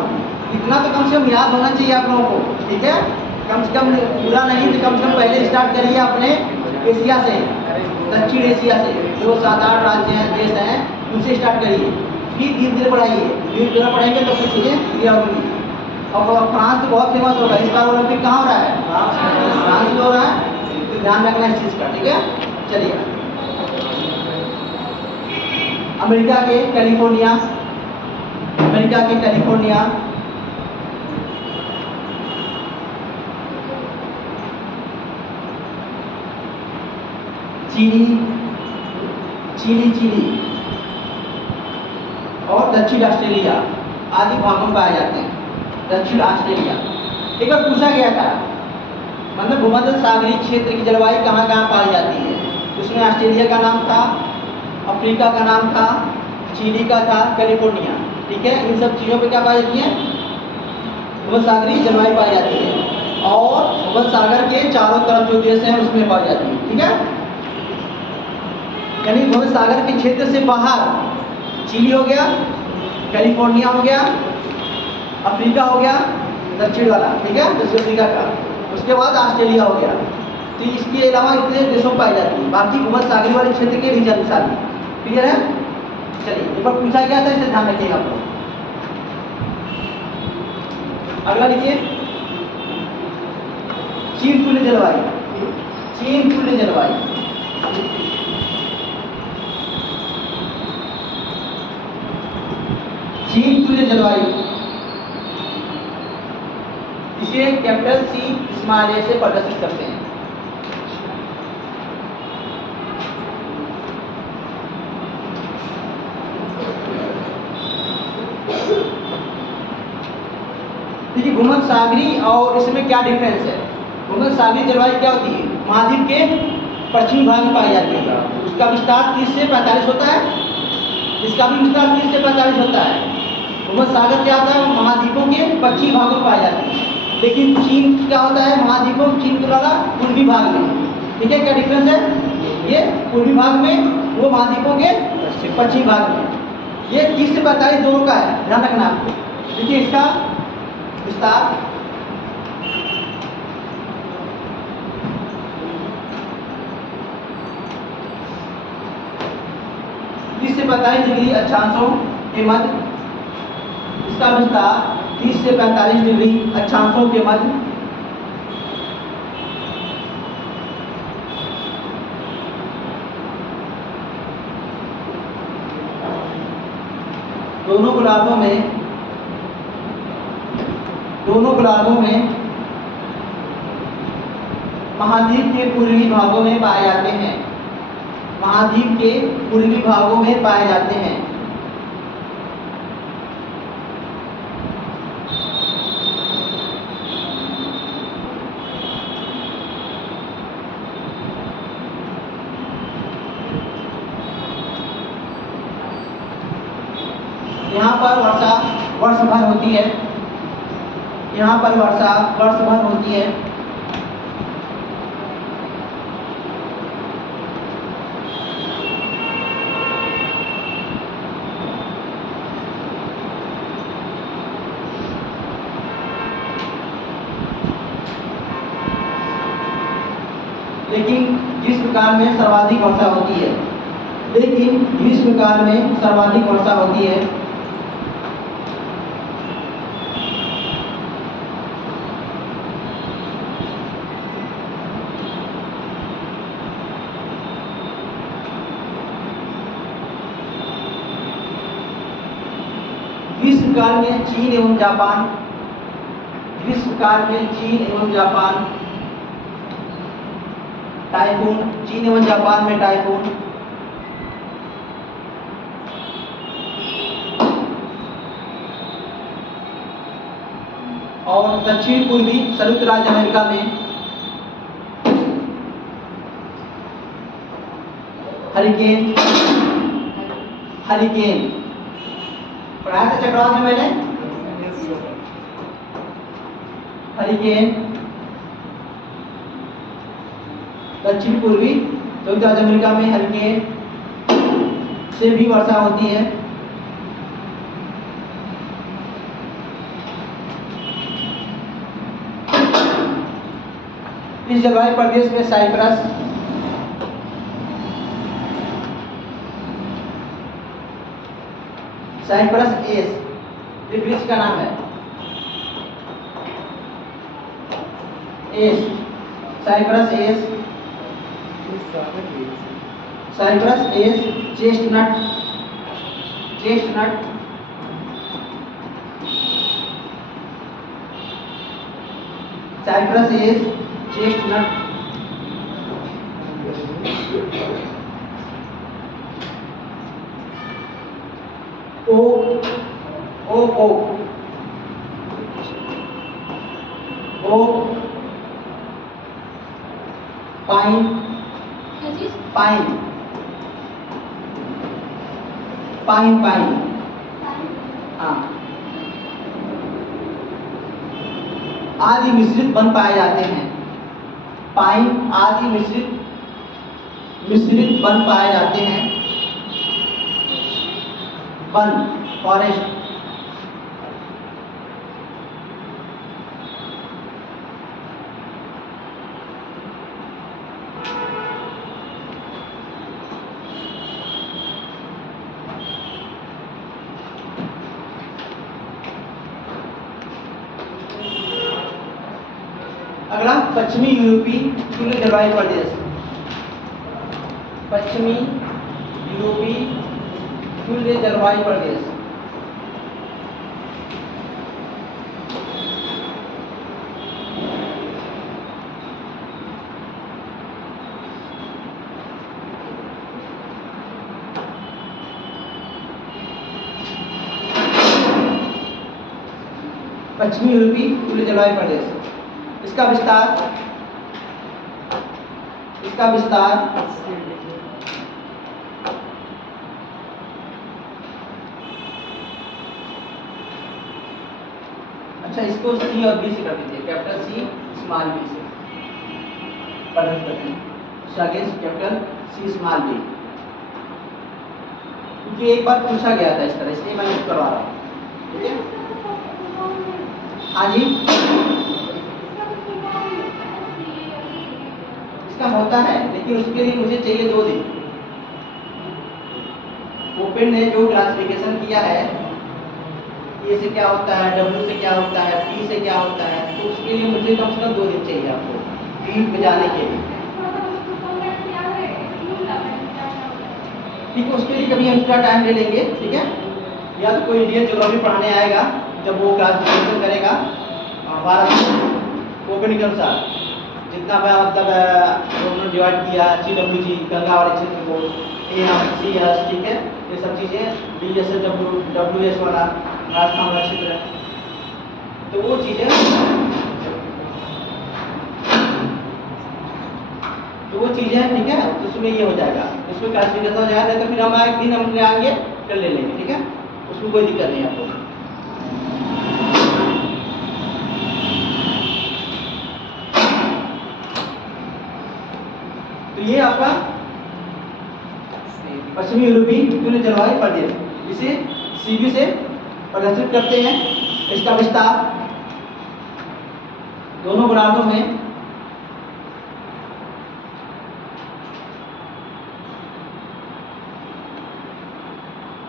इतना तो कम से कम याद होना चाहिए आप लोगों को, ठीक है। कम से कम पूरा नहीं तो कम से कम पहले स्टार्ट करिए अपने एशिया से। दक्षिण एशिया से जो 7-8 राज्य हैं, देश हैं, उनसे स्टार्ट करिए, फिर धीरे धीरे बढ़ाइए, धीरे धीरे पढ़ेंगे तो कुछ चीज़ें क्लियर होंगी। अब फ्रांस तो बहुत फेमस होगा, इस बार ओलंपिक कहाँ हो रहा है? फ्रांस में हो रहा है, तो ध्यान रखना इस चीज़ का, ठीक है। चलिए, अमेरिका के कैलिफोर्निया, अमेरिका के कैलिफोर्निया, चिली और दक्षिण ऑस्ट्रेलिया आदि भागों में पाए जाते हैं। दक्षिण ऑस्ट्रेलिया एक बार पूछा गया था, मतलब भूमध्य सागरीय क्षेत्र की जलवायु कहाँ कहाँ पाई जाती है, उसमें ऑस्ट्रेलिया का नाम था, अफ्रीका का नाम था, चिली का था, कैलिफोर्निया, ठीक है। इन सब चीज़ों पे क्या पाई जाती है? भूमध्य सागरीय जलवायु पाई जाती है, और भूमध्य सागर के चारों तरफ जो देश हैं उसमें पाई जाती है, ठीक है। यानी भूमध्य सागर के क्षेत्र से बाहर चिली हो गया, कैलिफोर्निया हो गया, अफ्रीका हो गया दक्षिण वाला, ठीक है, दक्षिण अफ्रीका का, उसके बाद ऑस्ट्रेलिया हो गया। तो इसके अलावा इतने देशों में पाई जाती है, बाकी भूमध्य सागरीय वाले क्षेत्र के रीजन सारी, क्लियर है। चलिए, एक बार पूछा गया था, इसे ध्यान रखिएगा आप लोग। अगला लिखिए, चीन तुल्य जलवायु, चीन तुल्य जलवायु, चीन तुल्य जलवायु, इसे कैपिटल सी स्मॉल ए से प्रदर्शित करते हैं। देखिए, भूमध्य सागरीय और इसमें क्या डिफरेंस है। भूमध्य सागरीय जलवायु क्या होती है? महाद्वीप के पश्चिमी भाग में पाई जाती है, उसका विस्तार 30 से 45 होता है, इसका भी विस्तार 30 से 45 होता है। भूमध्य सागर क्या होता है? महाद्वीपों के पश्चिमी भागों में पाई जाती है। लेकिन चीन क्या होता है? महाद्वीपों चीन के वाला पूर्वी भाग में, ठीक है। क्या डिफरेंस है? ये पूर्वी भाग में, वो महाद्वीपों के पश्चिमी भाग में। ये 30 से 45 दोनों का है, ध्यान रखना आपको। देखिए, इसका विस्तार से 45 डिग्री अक्षांशों के मध्य, इसका विस्तार 30 से 45 डिग्री अक्षांशों के मध्य, दोनों गोलार्धों में महाद्वीप के पूर्वी भागों में पाए जाते हैं, महाद्वीप के पूर्वी भागों में पाए जाते हैं। यहाँ पर वर्षा वर्ष भर होती है, यहाँ पर वर्षा वर्ष भर होती है। लेकिन ग्रीष्मकाल में सर्वाधिक वर्षा होती है, लेकिन ग्रीष्मकाल में सर्वाधिक वर्षा होती है। ग्रीष्मकाल में चीन एवं जापान, ग्रीष्मकाल में चीन एवं जापान टाइफून, चीन एवं जापान में टाइफून, और दक्षिण पूर्वी संयुक्त राज्य अमेरिका में हरिकेन, हरिकेन पढ़ाया था चक्रवात में मैंने, हरिकेन दक्षिण पूर्वी संयुक्त राज्य अमेरिका में हरिकेन से भी वर्षा होती है। इस जलवायु प्रदेश में साइप्रस, साइप्रस एस, ये वृक्ष का नाम है। Ash, cypress ash, cypress ash, chestnut, chestnut, cypress ash, chestnut, oak, oak, oak, pine, pine, pine, pine, हाँ, आदि मिश्रित वन पाए जाते हैं। पाइन आदि मिश्रित वन पाए जाते हैं। One, forest. अगला पश्चिमी यूरोपीय तुल्य जलवायु प्रदेश। पश्चिमी यूरोपीय तुल्य जलवायु प्रदेश। पश्चिमी यूरोपीय तुल्य जलवायु प्रदेश। इसका विस्तार अच्छा, इसको सी और बी से कर दीजिए, कैपिटल सी स्मॉल बी से प्रदर्शित करते हैं। कैपिटल सी स्मॉल बी, क्योंकि एक बार पूछा गया था इस तरह, इसलिए मैं इसको करवा रहा हूँ। ठीक है, हाँ जी, इसका होता है, लेकिन उसके लिए मुझे चाहिए 2 दिन। ओपन ने जो क्लासिफिकेशन किया है, ए से क्या होता है, डब्ल्यू से क्या होता है, पी से क्या होता है, तो उसके लिए मुझे कम से कम 2 दिन चाहिए आपको फील्ड पे जाने के लिए। ठीक है, उसके लिए कभी हम एक्स्ट्रा टाइम ले लेंगे। ठीक है, या तो कोई इंडियन ज्योग्राफी पढ़ाने आएगा, जब वो क्लासिफिकेशन करेगा भारत ओपन के अनुसार, जितना मतलब उन्होंने डिवाइड किया, CWG गंगा वाले क्षेत्र को, CS, ठीक है, ये सब चीज़ें, BS, WS वाला राजस्थान वाला क्षेत्र, तो वो चीज़ें ठीक है, तो उसमें ये हो जाएगा, उसमें क्लासिफिकेशन हो जाएगा। नहीं तो फिर हम एक दिन हम आएंगे, कर ले लेंगे। ठीक है, उसमें कोई दिक्कत नहीं आपको। तो ये आपका पश्चिमी यूरोपीय तुल्य जलवायु प्रदेश, इसे CB से प्रदर्शित करते हैं। इसका विस्तार दोनों गोलार्धों में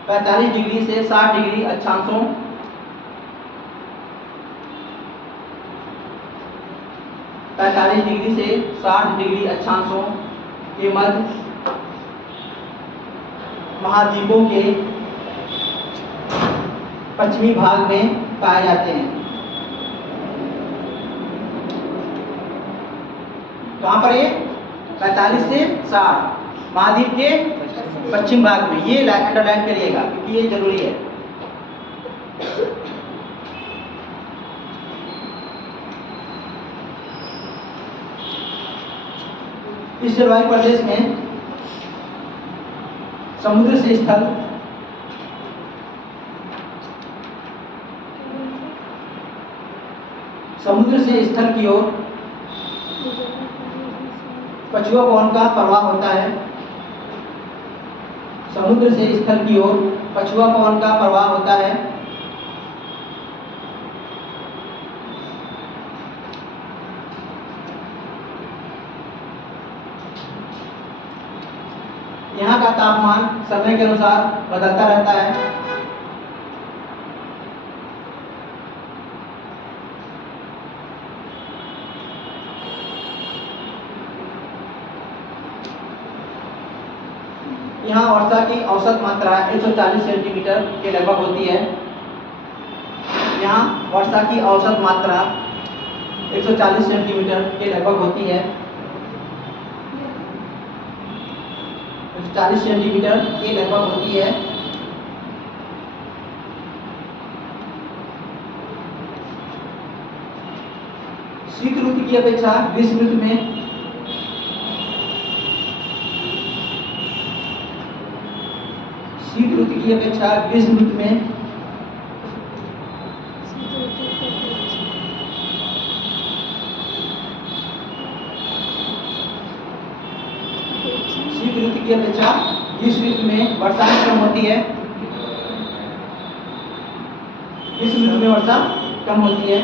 45 डिग्री से 60 डिग्री अक्षांशों, 45 डिग्री से 60 डिग्री अक्षांशों के मध्य महाद्वीपों के पश्चिमी भाग में पाए जाते हैं। कहाँ पर ये 45 से 60 महाद्वीप के पश्चिम भाग में, ये अंडरलाइन करिएगा क्योंकि ये जरूरी है। इस जलवायु प्रदेश में समुद्र से स्थल की ओर पछुआ पवन का प्रवाह होता है। समुद्र से स्थल की ओर पछुआ पवन का प्रवाह होता है। यहाँ का तापमान समय के अनुसार बदलता रहता है। यहाँ वर्षा की औसत मात्रा 140 सेंटीमीटर के लगभग होती है। यहाँ वर्षा की औसत मात्रा 140 सेंटीमीटर के लगभग होती है। 140 सेंटीमीटर के लगभग होती है। शीत ऋतु की अपेक्षा ग्रीष्म ऋतु में शीत ऋतु की अपेक्षा ग्रीष्म ऋतु में शीत ऋतु की अपेक्षा ग्रीष्म ऋतु में वर्षा कम होती है। ग्रीष्म ऋतु में वर्षा कम होती है।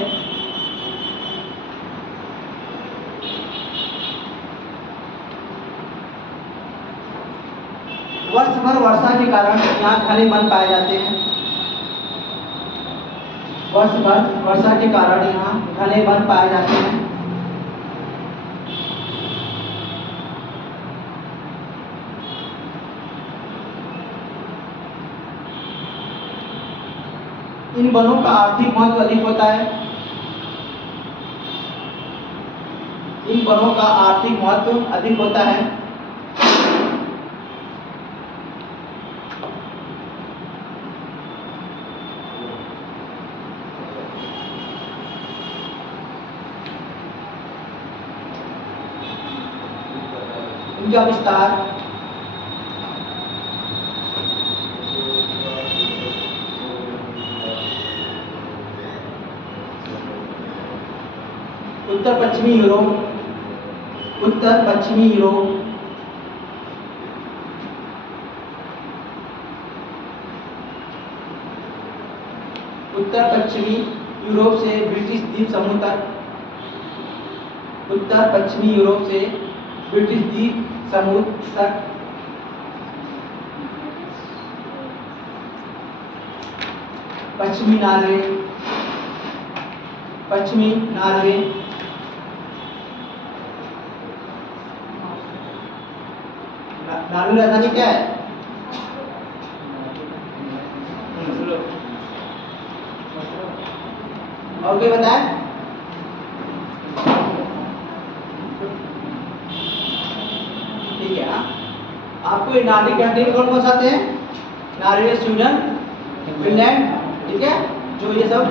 वर्ष भर वर्षा के कारण यहाँ घने वन पाए जाते हैं। वर्ष भर वर्षा के कारण यहाँ घने वन पाए जाते हैं। इन वनों का आर्थिक महत्व अधिक होता है। इन वनों का आर्थिक महत्व अधिक होता है। इनका विस्तार उत्तर पश्चिमी यूरोप, उत्तर पश्चिमी यूरोप, उत्तर पश्चिमी यूरोप से ब्रिटिश द्वीप समूह तक, उत्तर पश्चिमी यूरोप से ब्रिटिश द्वीप समूह तक, पश्चिमी नॉर्वे, पश्चिमी नॉर्वे, नॉर्वे राजधानी क्या है? और कोई बताए? ठीक है। आपको ये नॉर्डिक कंट्री कौन कौन से आते हैं? नॉर्वे, स्वीडन, फिनलैंड, ठीक है, जो ये सब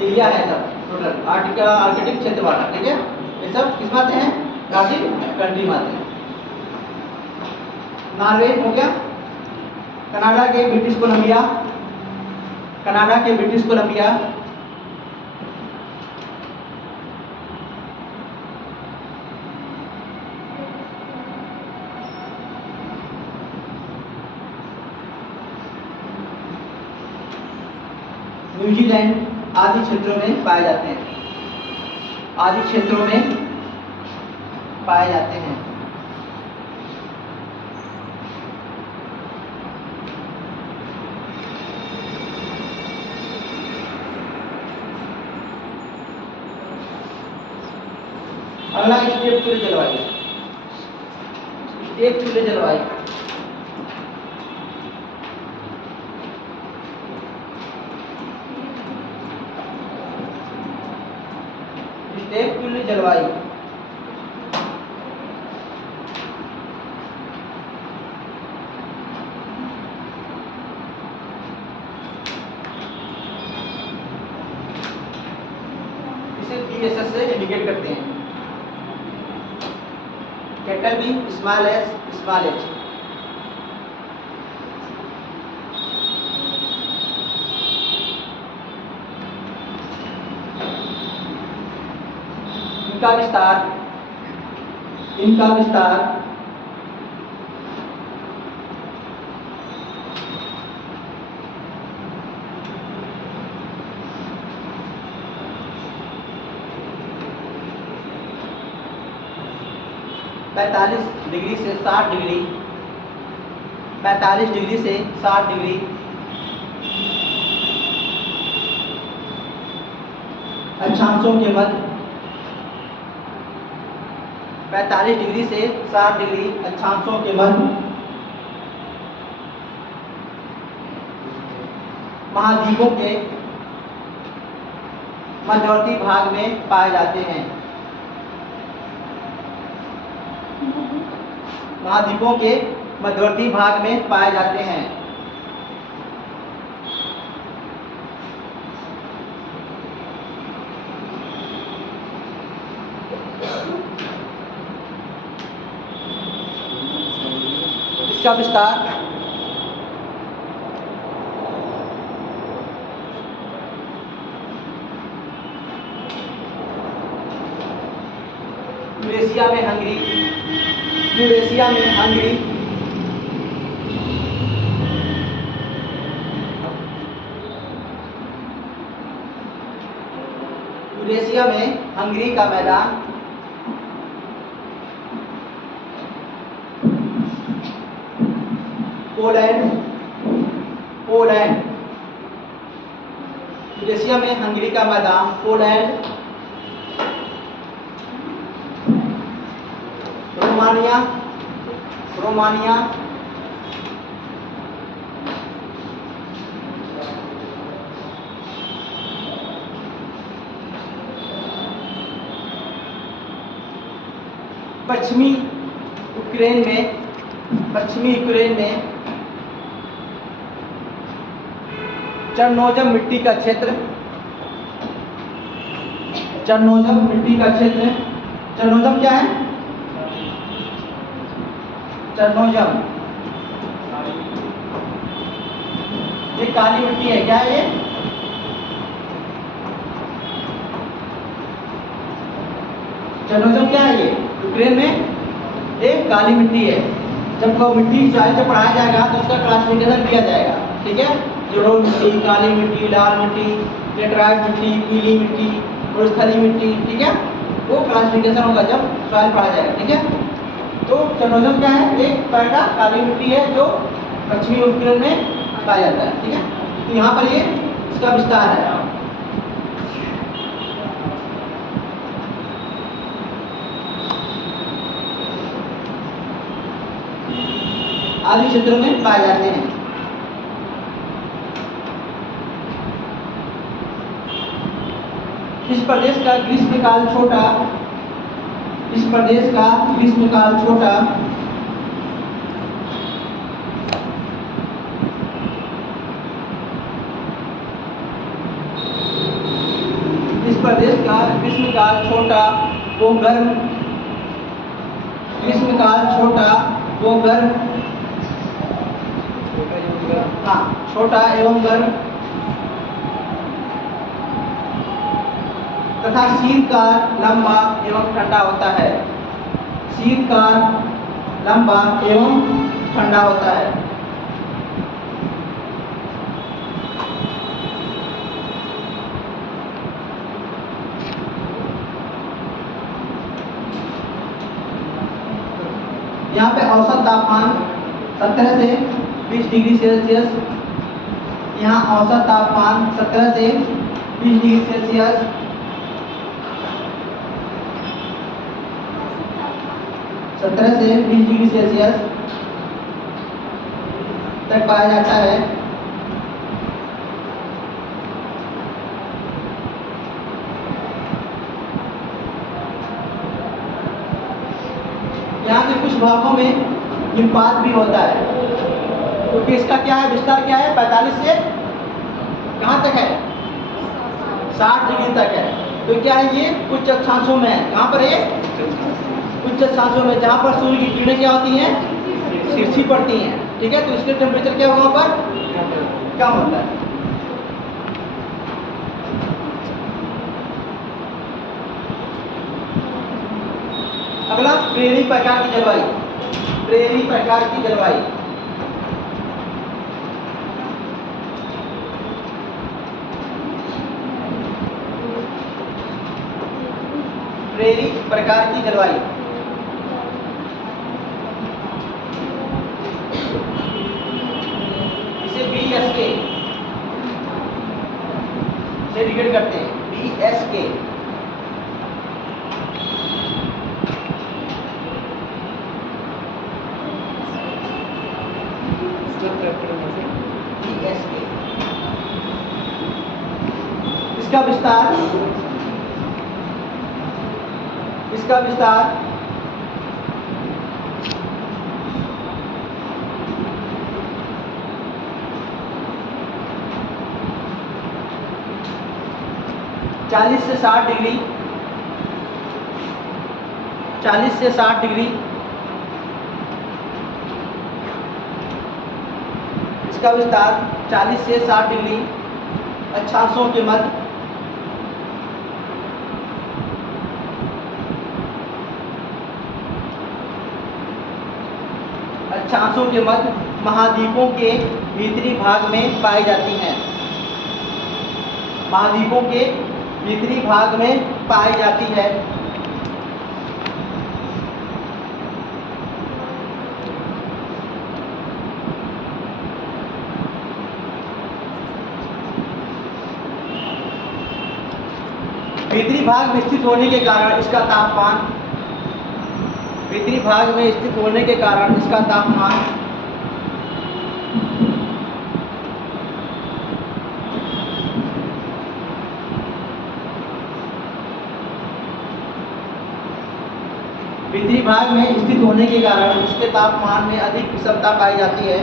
एरिया है, सब टोटल आर्कटिक क्षेत्र वाला, ठीक है, ये सब किस में आते हैं? नॉर्डिक कंट्री में आते हैं। नॉर्वे हो गया। कनाडा के ब्रिटिश कोलंबिया, कनाडा के ब्रिटिश कोलंबिया, न्यूजीलैंड आदि क्षेत्रों में पाए जाते हैं, आदि क्षेत्रों में पाए जाते हैं। अगला स्टेप टू जलवायु, स्टेप टू जलवायु। स्टेप टू जलवायु इसे BSS से इंडिकेट करते हैं। Capital B, small s, small h। इनका विस्तार, इनका विस्तार पैंतालीस डिग्री से 60 डिग्री, 45 डिग्री से 60 डिग्री, अक्षांशों के मध्य 45 डिग्री से 60 डिग्री अक्षांशों के मध्य महाद्वीपों के मध्यवर्ती भाग में पाए जाते हैं। महाद्वीपों के मध्यवर्ती भाग में पाए जाते हैं। इसका विस्तार यूरेशिया में हंगरी, यूरेशिया में हंगरी, यूरेशिया में हंगरी का मैदान, पोलैंड, पोलैंड, यूरेशिया में हंगरी का मैदान पोलैंड, रोमानिया, रोमानिया, पश्चिमी यूक्रेन में, पश्चिमी यूक्रेन में चरनोजम मिट्टी का क्षेत्र, चरनोजम मिट्टी का क्षेत्र, चरनोजम क्या है? चरनोजम ये काली मिट्टी है, क्या है ये? चरनोजम क्या है ये? यूक्रेन में एक काली मिट्टी है। जब वो मिट्टी जब पढ़ाया जाएगा तो उसका क्लासिफिकेशन दिया जाएगा, ठीक है? जलोढ़ मिट्टी, काली मिट्टी, लाल मिट्टी, लेटराइट मिट्टी, पीली मिट्टी और स्थलीय मिट्टी, ठीक है? वो क्लासिफिकेशन होगा जब सॉइल पढ़ा जाएगा, ठीक है? तो चरनोजम क्या है? एक प्रकार का काली मिट्टी है जो पश्चिमी यूक्रेन में पाया जाता है, ठीक है? तो यहाँ पर ये इसका विस्तार है। आदि क्षेत्रों में पाए जाते हैं। इस प्रदेश का ग्रीष्मकाल छोटा, इस प्रदेश का ग्रीष्मकाल छोटा, इस प्रदेश का ग्रीष्मकाल छोटा वो गर्म, ग्रीष्मकाल छोटा वो गर्म, हाँ छोटा एवं गर्म, तथा शीतकाल लंबा एवं ठंडा होता है। शीतकाल लंबा एवं ठंडा होता है। यहाँ पे औसत तापमान 17 से 20 डिग्री सेल्सियस, यहाँ औसत तापमान 17 से 20 डिग्री सेल्सियस, 17 से 20 डिग्री सेल्सियस तक पाया जाता है। यहाँ के कुछ भागों में हिमपात भी होता है, क्योंकि इसका क्या है, विस्तार क्या है, 45 से कहाँ तक है, 60 डिग्री तक है। तो क्या है, ये उच्च अक्षांशों में है। कहाँ पर है? उच्च अक्षांशों में, जहाँ पर सूर्य की किरणें क्या होती हैं, तिरछी पड़ती हैं, ठीक है? तो इसके टेम्परेचर क्या होगा, पर कम होता है। अगला प्रेरी प्रकार की जलवायु, प्रेरी प्रकार की जलवायु। प्रेरी प्रकार की जलवायु इसे BSK से डिवाइड करते हैं, BSK। BSK विस्तार 40 से 60 डिग्री, 40 से 60 डिग्री। इसका विस्तार 40 से 60 डिग्री अक्षांशों के मध्य महाद्वीपों के भीतरी भाग में पाई जाती हैं। महाद्वीपों के भीतरी भाग में पाई जाती है। भीतरी भाग में स्थित होने के कारण इसका तापमान भीतरी भाग में स्थित होने के कारण इसके तापमान में अधिक विषमता पाई जाती है।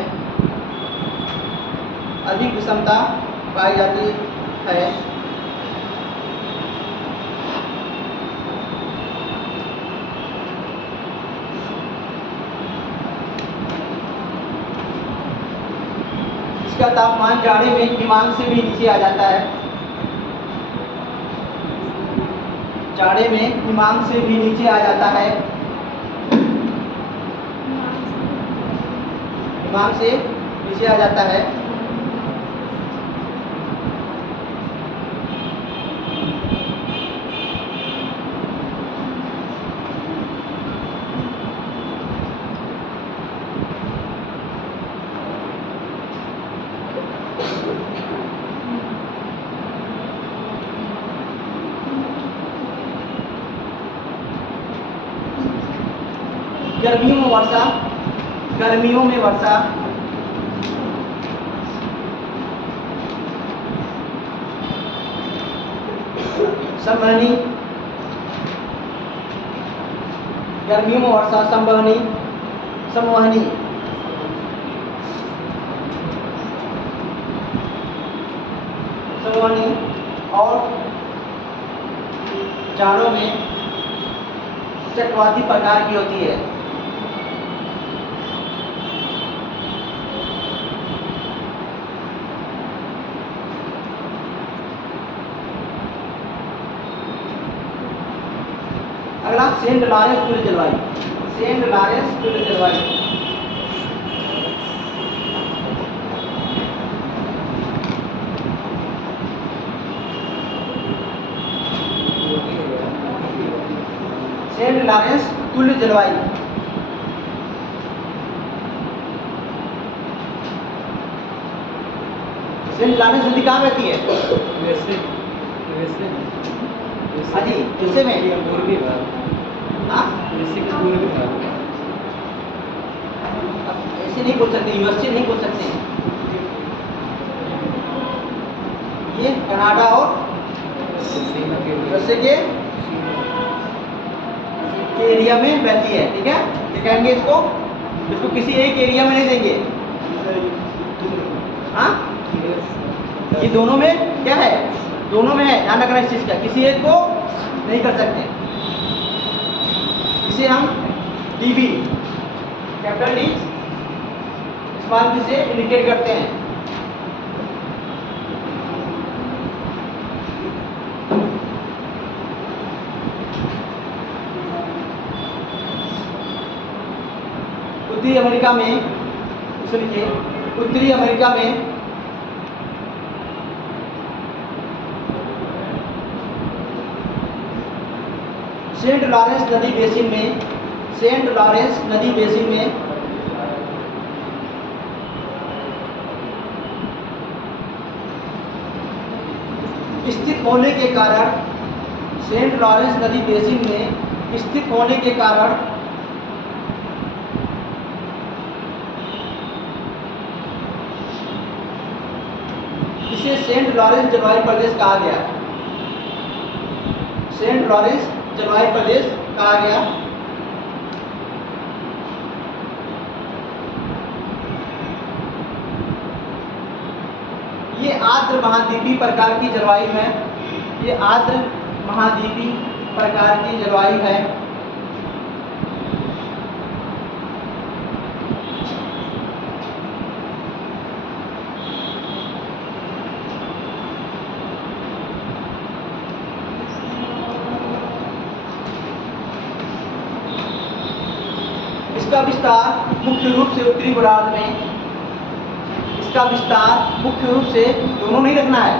इसका तापमान जाड़े में हिमांक से भी नीचे आ जाता है। जाड़े में हिमांक से भी नीचे आ जाता है। हिमांक से नीचे आ जाता है। गर्मियों में वर्षा संवहनी, गर्मियों में वर्षा संवहनी और जाड़ों में चक्रवाती प्रकार की होती है। अगला सेंट लॉरेंस तुल्य जलवायु। सेंट लॉरेंस तुल्य जलवायु सेंट लॉरेंस तुल्य जलवायु सेंट लॉरेंस नदी कहाँ बहती है? हाँ जी, यूएसए में। पूर्वी भाग, हाँ? पूर्वी भाग। ऐसे नहीं बोल सकते, यूएसए नहीं बोल सकते। ये कनाडा और यूएसए के एरिया में बहती है। ठीक है, क्या कहेंगे इसको किसी एक एरिया में नहीं देंगे। हाँ, ये दोनों में क्या है? दोनों में है, ध्यान रखना इस चीज का। किसी एक को नहीं कर सकते। इसे हम DB, capital D, small B से इंडिकेट करते हैं। उत्तरी अमेरिका में, इसे लिखिए, उत्तरी अमेरिका में सेंट लॉरेंस नदी बेसिन में स्थित होने के कारण सेंट लॉरेंस नदी बेसिन में स्थित होने के कारण इसे सेंट लॉरेंस जलवायु प्रदेश कहा गया है। सेंट लॉरेंस जलवायु प्रदेश कहा गया। ये आर्द्र महाद्वीपीय प्रकार की जलवायु है। ये आर्द्र महाद्वीपीय प्रकार की जलवायु है। इसका विस्तार मुख्य रूप से उत्तरी गोलार्ध में, इसका विस्तार मुख्य रूप से, दोनों नहीं रखना है,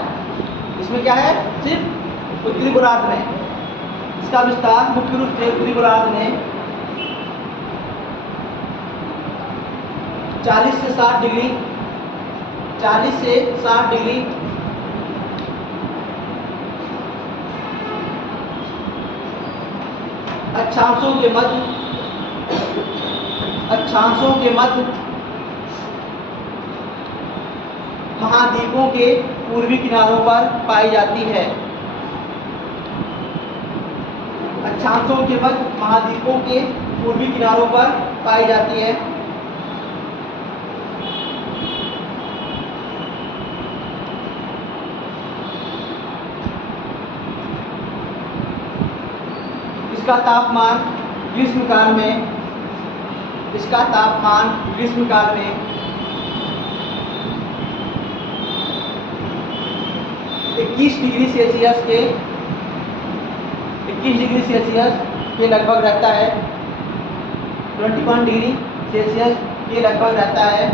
इसमें क्या है, सिर्फ उत्तरी गोलार्ध में। इसका विस्तार मुख्य रूप से उत्तरी गोलार्ध में 40 से 60 डिग्री, 40 से 60 डिग्री अक्षांशों के मध्य महाद्वीपों के पूर्वी किनारों पर पाई जाती है। अक्षांशों के मध्य महाद्वीपों के पूर्वी किनारों पर पाई जाती है। इसका तापमान ग्रीष्मकाल में 21 डिग्री सेल्सियस के लगभग रहता है। 21 डिग्री सेल्सियस के लगभग रहता है।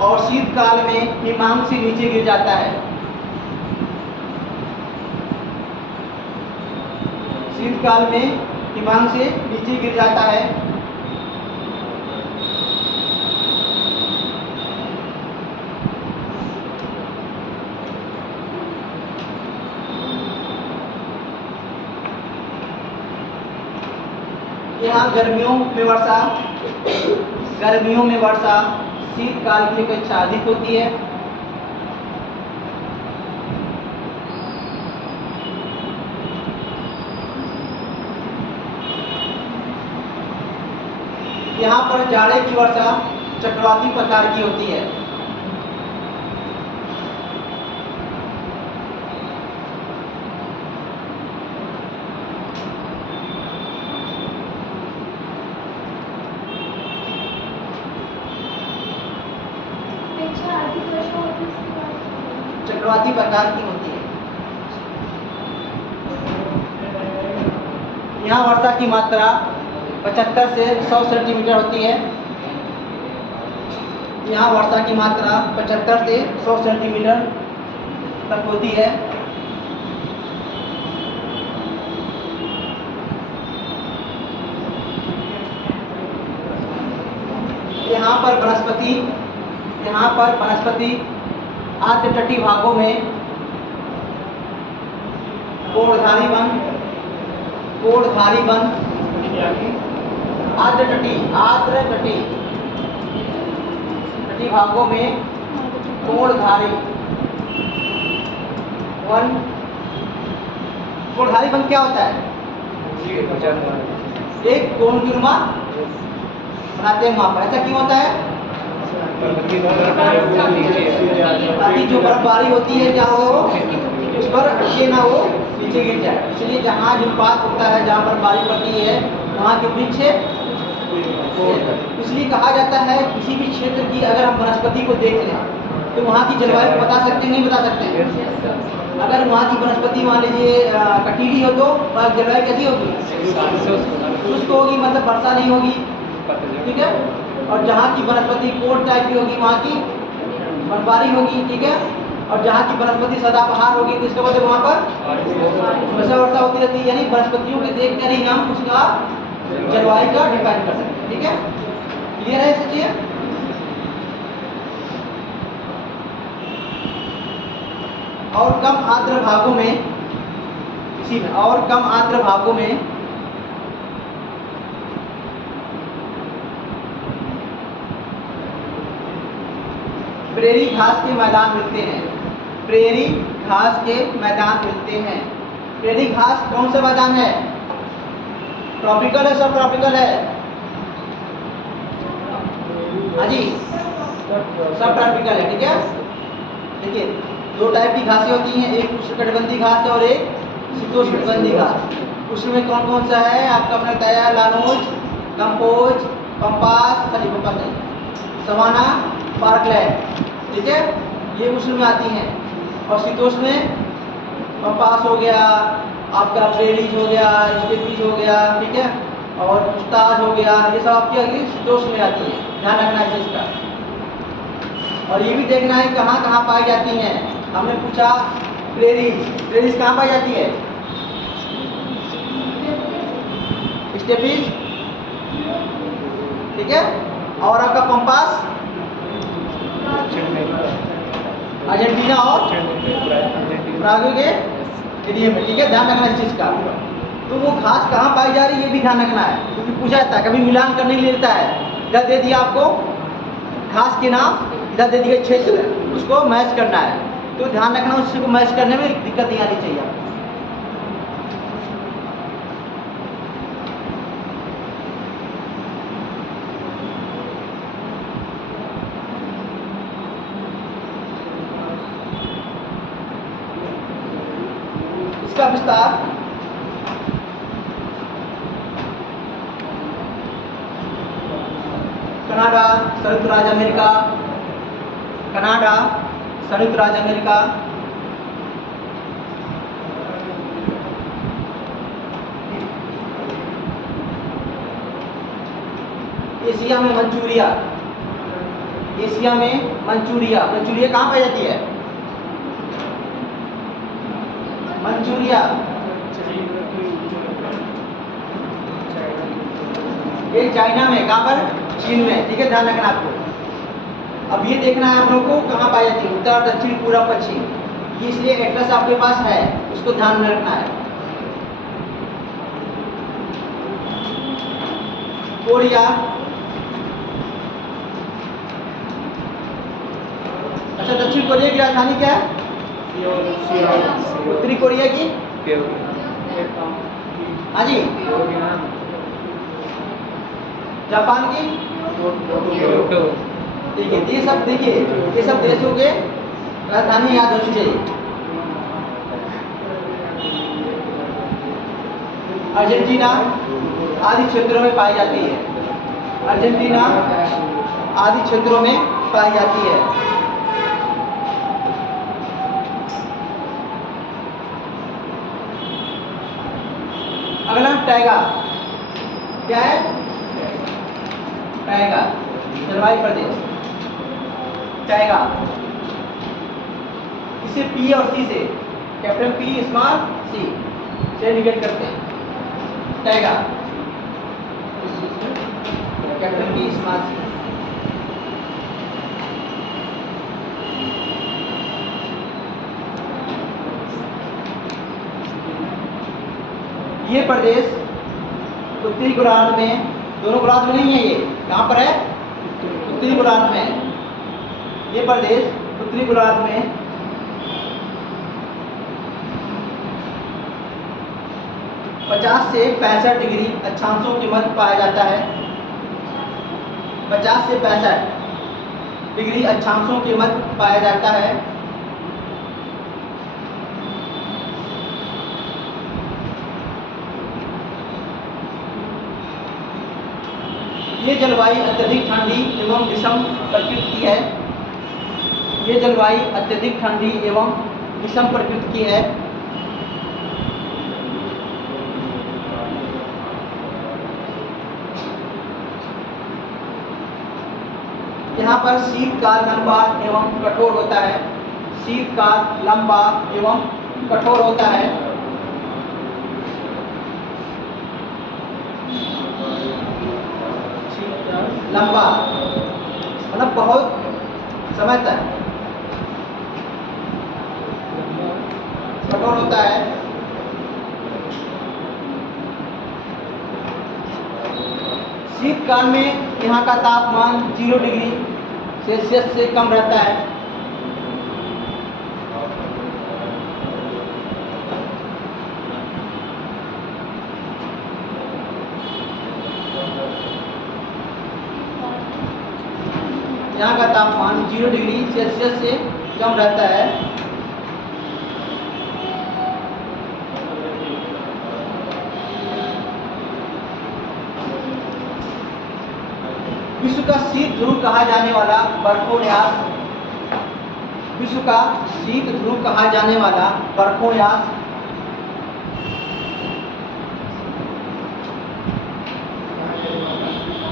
और शीतकाल में हिमांक से नीचे गिर जाता है। शीतकाल में हिमांक से नीचे गिर जाता है। यहाँ गर्मियों में वर्षा शीतकाल की अपेक्षा अधिक होती है। यहाँ पर जाड़े की वर्षा चक्रवाती प्रकार की होती है। चक्रवाती प्रकार की होती है। यहाँ वर्षा की मात्रा 75 से 100 सेंटीमीटर होती है। यहाँ वर्षा की मात्रा 75 से 100 सेंटीमीटर तक होती है। यहाँ पर वनस्पति आर्द्र तटीय भागों में कोणधारी वन आर्द्र तटीय भागों में कोणधारी वन क्या होता है? एक कोण की नुमा बनाते हैं वहां पर। ऐसा क्यों होता है? ताकि जो बर्फबारी होती है क्या हो वो उस पर अटके ना, वो नीचे गिर जाए। इसलिए जहाँ हिमपात होता है, जहाँ बर्फबारी पड़ती है, वहाँ के वृक्ष, इसलिए कहा जाता है किसी भी क्षेत्र की अगर हम वनस्पति को देख लें तो वहाँ की जलवायु बता सकते हैं, नहीं बता सकते? अगर वहाँ की वनस्पति मान लीजिए कटीली हो तो जलवायु कैसी होगी? शुष्क होगी, मतलब वर्षा नहीं होगी, ठीक है। और जहाँ की वनस्पति कोट टाइप की होगी वहाँ की बर्फबारी होगी, ठीक है। और जहाँ की वनस्पति सदाबहार होगी तो इसका मतलब वहाँ पर वर्षा होती रहती है। यानी वनस्पतियों के देख कर ही हम उसका जलवायु का डिफाइन कर सकते हैं, ठीक है। क्लियर है सब चीजें? और कम आर्द्र भागों में प्रेरी घास के मैदान मिलते हैं। प्रेरी घास के मैदान मिलते हैं। प्रेरी घास कौन सा मैदान है? ट्रॉपिकल है, सब ट्रॉपिकल है? हाँ जी, सब ट्रॉपिकल है। ठीक है, देखिए दो टाइप की घासें होती हैं, एक उष्णकटिबंधीय घास है और एक शीतोष्णकटिबंधीय घास। उष्ण में कौन कौन सा है आपका अपना बताया? लानोज, कंपोज, पंपास, पंपास नहीं, सवाना, पार्कलैंड। ठीक है, ये उष्ण में आती हैं। और शीतोष्ण में पंपास हो गया, आपका प्रेरीज हो गया, स्टेपीज हो गया, ठीक है, और ताज हो गया, ये सब आपकी अगली शीतोष्ण में आती है। ध्यान रखना है इसका। और ये भी देखना है कहाँ कहाँ पाई जाती हैं। हमने पूछा प्रेरीज, प्रेरीज कहाँ पाई जाती है? स्टेपीज, ठीक है, और आपका पंपास अर्जेंटीना और ब्राजील के एरिया में। ठीक है, ध्यान रखना इस चीज का। तो वो घास कहाँ पाई जा रही है ये भी ध्यान रखना है, क्योंकि पूछा जाता है, कभी मिलान करने के लिए देता है। इधर दे दिया आपको घास के नाम, इधर दे दिया क्षेत्र, उसको मैच करना है। तो ध्यान रखना उसको मैच करने में दिक्कत नहीं आनी चाहिए आपको। इसका विस्तार कनाडा, संयुक्त राज्य अमेरिका, कनाडा, संयुक्त राज्य अमेरिका, एशिया में मंचूरिया, एशिया में मंचूरिया, मंचूरिया कहाँ पाई जाती है? मंचूरिया ये चाइना में, कहाँ पर? चीन में। ठीक है, ध्यान रखना आपको। अब ये देखना है हम लोग को कहाँ पाई जाती है, उत्तर, दक्षिण, पूर्व, पश्चिम। ये इसलिए एटलस आपके पास है, उसको ध्यान में रखना है। कोरिया, अच्छा दक्षिण कोरिया की राजधानी क्या है? उत्तरी कोरिया की? हाँ जी। जापान की? देखिए ये सब, देखिए ये सब देशों के राजधानी याद होनी चाहिए। अर्जेंटीना आदि क्षेत्रों में पाई जाती है, अर्जेंटीना आदि क्षेत्रों में पाई जाती है। अगला टैगा, क्या है? टैगा, जलवायु प्रदेश, टैगा। इसे पी और सी से, कैपिटल पी स्मॉल सी से इंडिकेट करते हैं। Taiga, capital P small C. ये प्रदेश उत्तरी गोलार्ध में, दोनों गोलार्ध में नहीं है, ये कहाँ पर है? उत्तरी गोलार्ध में। ये प्रदेश उत्तरी गोलार्ध में 50 से 65 डिग्री अक्षांशों के मध्य पाया जाता है। 50 से 65 डिग्री अक्षांशों के मध्य पाया जाता है। ये जलवायु अत्यधिक ठंडी एवं विषम प्रकृति की है। ये जलवायु अत्यधिक ठंडी एवं विषम प्रकृति की है। यहाँ पर शीतकाल लंबा एवं कठोर होता है। शीतकाल लंबा एवं कठोर होता है। लंबा मतलब बहुत समय तक कठोर होता है। शीतकाल में यहाँ का तापमान 0 डिग्री सेल्सियस से कम रहता है। यहाँ का तापमान 0 डिग्री सेल्सियस से कम रहता है। विश्व का शीत ध्रुव कहा जाने वाला बर्फोन्यास, विश्व का शीत ध्रुव कहा जाने वाला बर्फोन्यास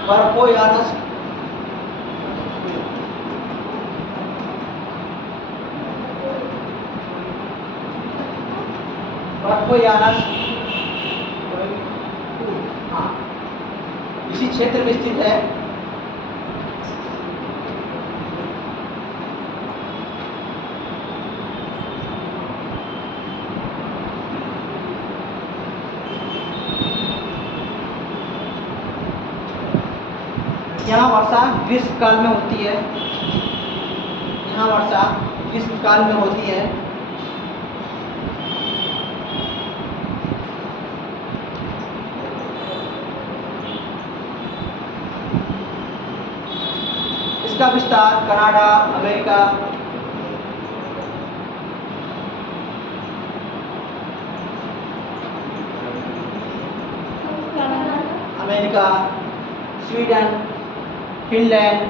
बर्फोयानस बर्फोयानस हाँ, इसी क्षेत्र में स्थित है। यहाँ वर्षा ग्रीष्म काल में होती है। यहाँ वर्षा ग्रीष्म काल में होती है। इसका विस्तार कनाडा, अमेरिका, स्वीडन, फिनलैंड,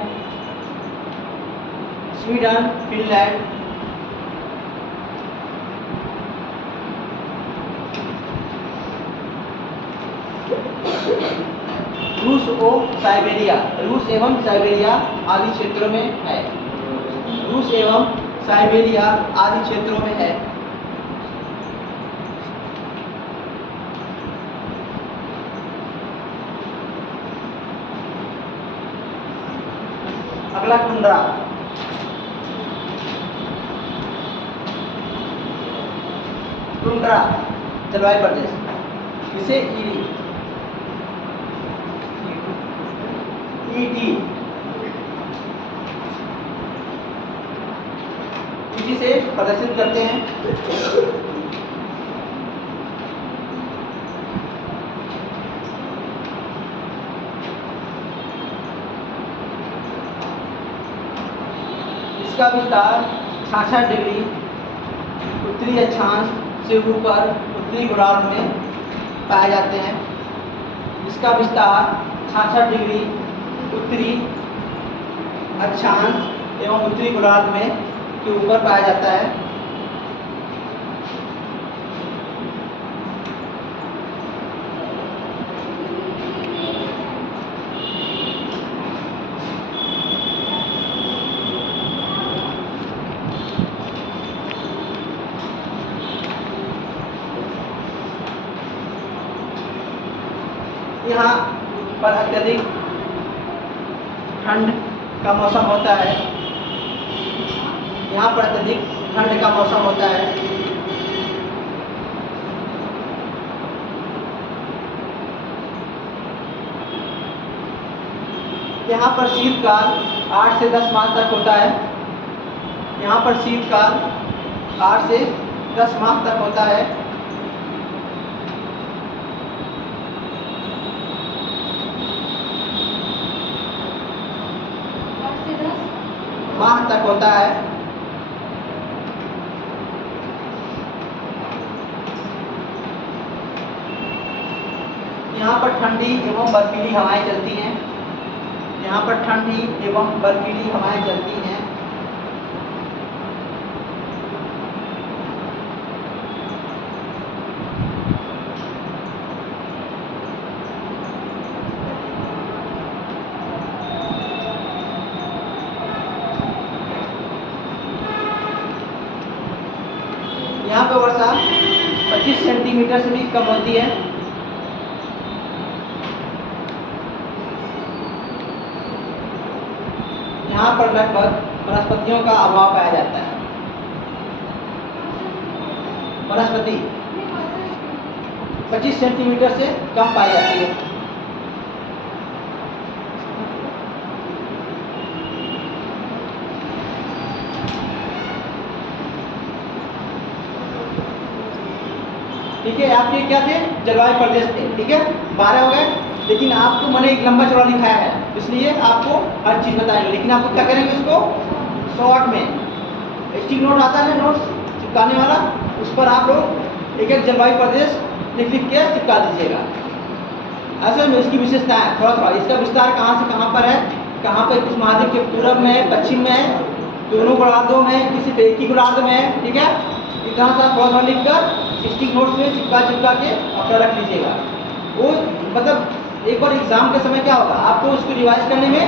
रूस एवं साइबेरिया आदि क्षेत्रों में है। रूस एवं साइबेरिया आदि क्षेत्रों में है। अगला टुंड्रा। टुंड्रा जलवायु प्रदेश, इसे ईटी से प्रदर्शित करते हैं। इसका विस्तार 66 डिग्री उत्तरी अक्षांश से ऊपर उत्तरी गोलार्ध में पाए जाते हैं। इसका विस्तार 66 डिग्री उत्तरी अक्षांश एवं उत्तरी गोलार्ध में के ऊपर पाया जाता है। यहाँ पर अत्यधिक ठंड का मौसम होता है। यहाँ पर अत्यधिक ठंड का मौसम होता है। यहाँ पर शीतकाल 8 से 10 माह तक होता है। यहाँ पर शीतकाल 8 से 10 माह तक होता है। माह तक होता है। यहाँ पर ठंडी एवं बर्फीली हवाएं चलती हैं। यहाँ पर ठंडी एवं बर्फीली हवाएं चलती हैं। यहाँ पे वर्षा 25 सेंटीमीटर से भी कम होती है। यहाँ पर लगभग वनस्पतियों का अभाव पाया जाता है। वनस्पति 25 सेंटीमीटर से कम पाई जाती है। ठीक है, आपके क्या थे? जलवायु प्रदेश थे। ठीक है, 12 हो गए। लेकिन आपको मैंने एक लंबा चौड़ा लिखाया है, इसलिए आपको हर चीज़ बताएंगे। लेकिन आपको क्या करेंगे, उसको शॉर्ट में स्टिक नोट आता है, नोट्स चिपकाने वाला, उस पर आप लोग एक एक जलवायु प्रदेश लिख लिख के चिपका दीजिएगा। ऐसे में इसकी विशेषता है थोड़ा थोड़ा, इसका विस्तार कहाँ से कहाँ पर है, कहाँ पर किस महाद्वीप के पूरब में है, पश्चिम में है, दोनों गोलार्धों में, किसी एक ही गोलार्ध में है, ठीक है। इतना सा थोड़ा थोड़ा लिख कर स्टिक नोट्स में चिपका चिपका के अपना रख लीजिएगा। वो मतलब एक बार एग्जाम के समय क्या होगा, आपको उसको रिवाइज करने में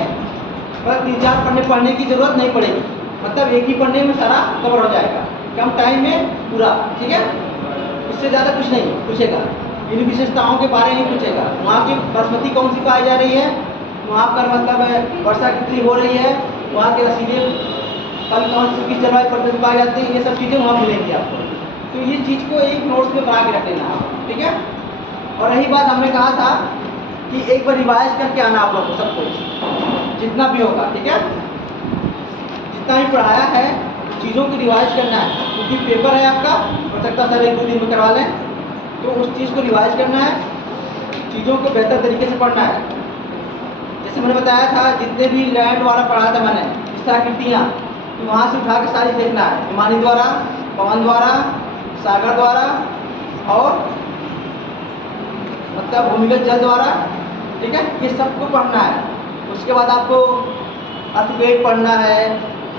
मतलब 3-4 पन्ने पढ़ने की जरूरत नहीं पड़ेगी, मतलब एक ही पन्ने में सारा कवर हो जाएगा, कम टाइम में पूरा, ठीक है। इससे ज़्यादा कुछ नहीं पूछेगा, इन विशेषताओं के बारे में पूछेगा। वहाँ की बासमती कौन सी पाई जा रही है, वहाँ पर मतलब वर्षा कितनी हो रही है, वहाँ के रसीले फल कौन सी किस जलवायु प्रदेश में पाई जाती है, ये सब चीज़ें वहाँ मिलेंगी आपको। तो ये चीज़ को एक नोट्स में बना के रख लेना आप, ठीक है। और रही बात, हमने कहा था कि एक बार रिवाइज करके आना आप लोग को सब कुछ जितना भी होगा, ठीक है। जितना भी पढ़ाया है चीज़ों की रिवाइज करना है, क्योंकि पेपर है आपका, हो सकता है सर 1-2 दिन में करवा लें, तो उस चीज़ को रिवाइज करना है, चीज़ों को बेहतर तरीके से पढ़ना है। जैसे मैंने बताया था, जितने भी लैंड वाला पढ़ा था मैंने, स्थाकृतियाँ, तो वहाँ से उठा के सारी देखना है, हिमानी द्वारा, पवन द्वारा, सागर द्वारा और मतलब भूमिगत जल द्वारा, ठीक है। ये सबको पढ़ना है। उसके बाद आपको अर्थक्वेक पढ़ना है,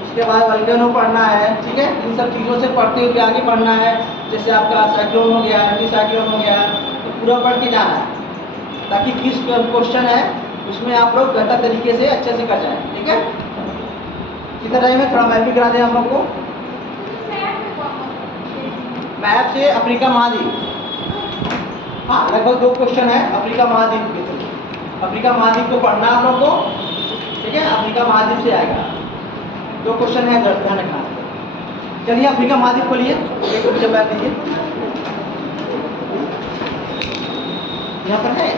उसके बाद वल्केनो पढ़ना है, ठीक है। इन सब चीज़ों से पढ़ते हुए आगे पढ़ना है। जैसे आपका साइक्लोन हो गया, एंटी साइक्लोन हो गया, तो पूरा पढ़ के जाना है, ताकि किस क्वेश्चन है उसमें आप लोग बेहतर तरीके से अच्छे से कर जाएं, ठीक है। कितना टाइम है, थोड़ा मैप भी करा दें आप लोग को। मैप से अफ्रीका महाद्वीप, हाँ लगभग 2 क्वेश्चन है अफ्रीका महाद्वीप के। अफ्रीका महाद्वीप को पढ़ना आप लोग को, ठीक है। अफ्रीका महाद्वीप से आएगा, 2 क्वेश्चन है, ध्यान रखना। चलिए अफ्रीका महाद्वीप को लिए एक मुझे बैठ दीजिए, यहाँ पर है।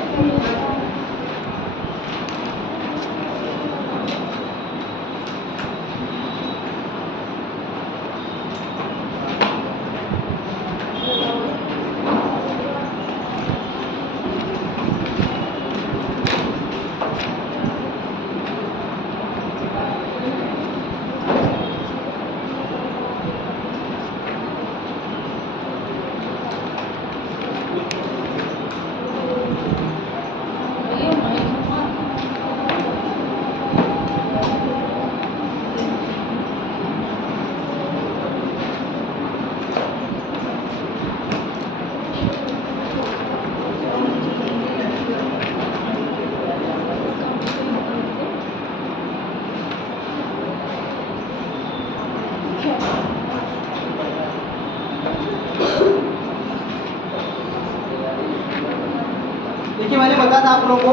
देखिए मैंने बताया था आप लोगों को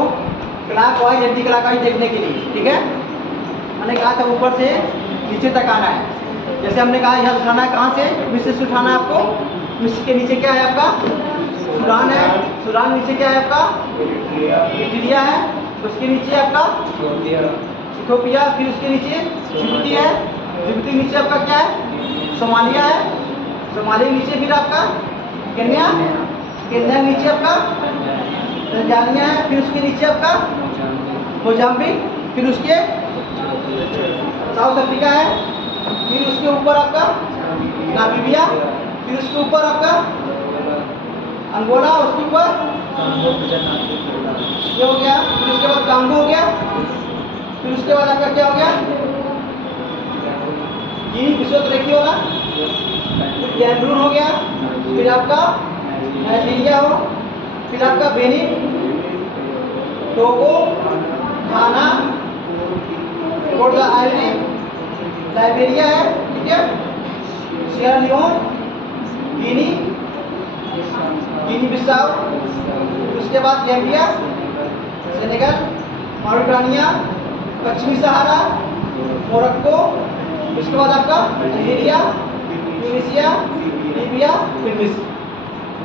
क्लॉकवाइज एंटी क्लॉकवाइज देखने के लिए, ठीक है। मैंने कहा था ऊपर से नीचे तक आना है। जैसे हमने कहा यहाँ उठाना है, कहाँ से, मिस्र से उठाना है आपको। मिस्र के नीचे क्या है आपका, सूडान है। सूडान नीचे क्या है आपका, इथियोपिया है। उसके नीचे आपका इथियोपिया, फिर उसके नीचे जिबूती है। जिबूती नीचे आपका क्या है, सोमालिया है। सोमालिया नीचे फिर आपका केन्या। केन्या नीचे आपका तंजानिया है। फिर उसके नीचे आपका मोजाम्बिक, फिर उसके साउथ अफ्रीका है। फिर उसके ऊपर आपका नामीबिया, फिर उसके ऊपर आपका अंगोला, उसके ऊपर ये हो गया। फिर उसके बाद कांगो हो गया। फिर उसके बाद आपका क्या हो गया, गिनी बिसोत रेखी वाला, फिर कैमरून हो गया। फिर आपका नाइजीरिया हो, फिर आपका Benin, Togo, Ghana, Cote d'Ivoire, Liberia है, ठीक है। Sierra Leone, Guinea, Guinea Bissau, उसके बाद गैम्बिया, सेनेगल, मॉरिटानिया, पश्चिमी सहारा, मोरक्को, उसके बाद आपका अल्जीरिया, ट्यूनीसिया, लीबिया, फिर मिस्र।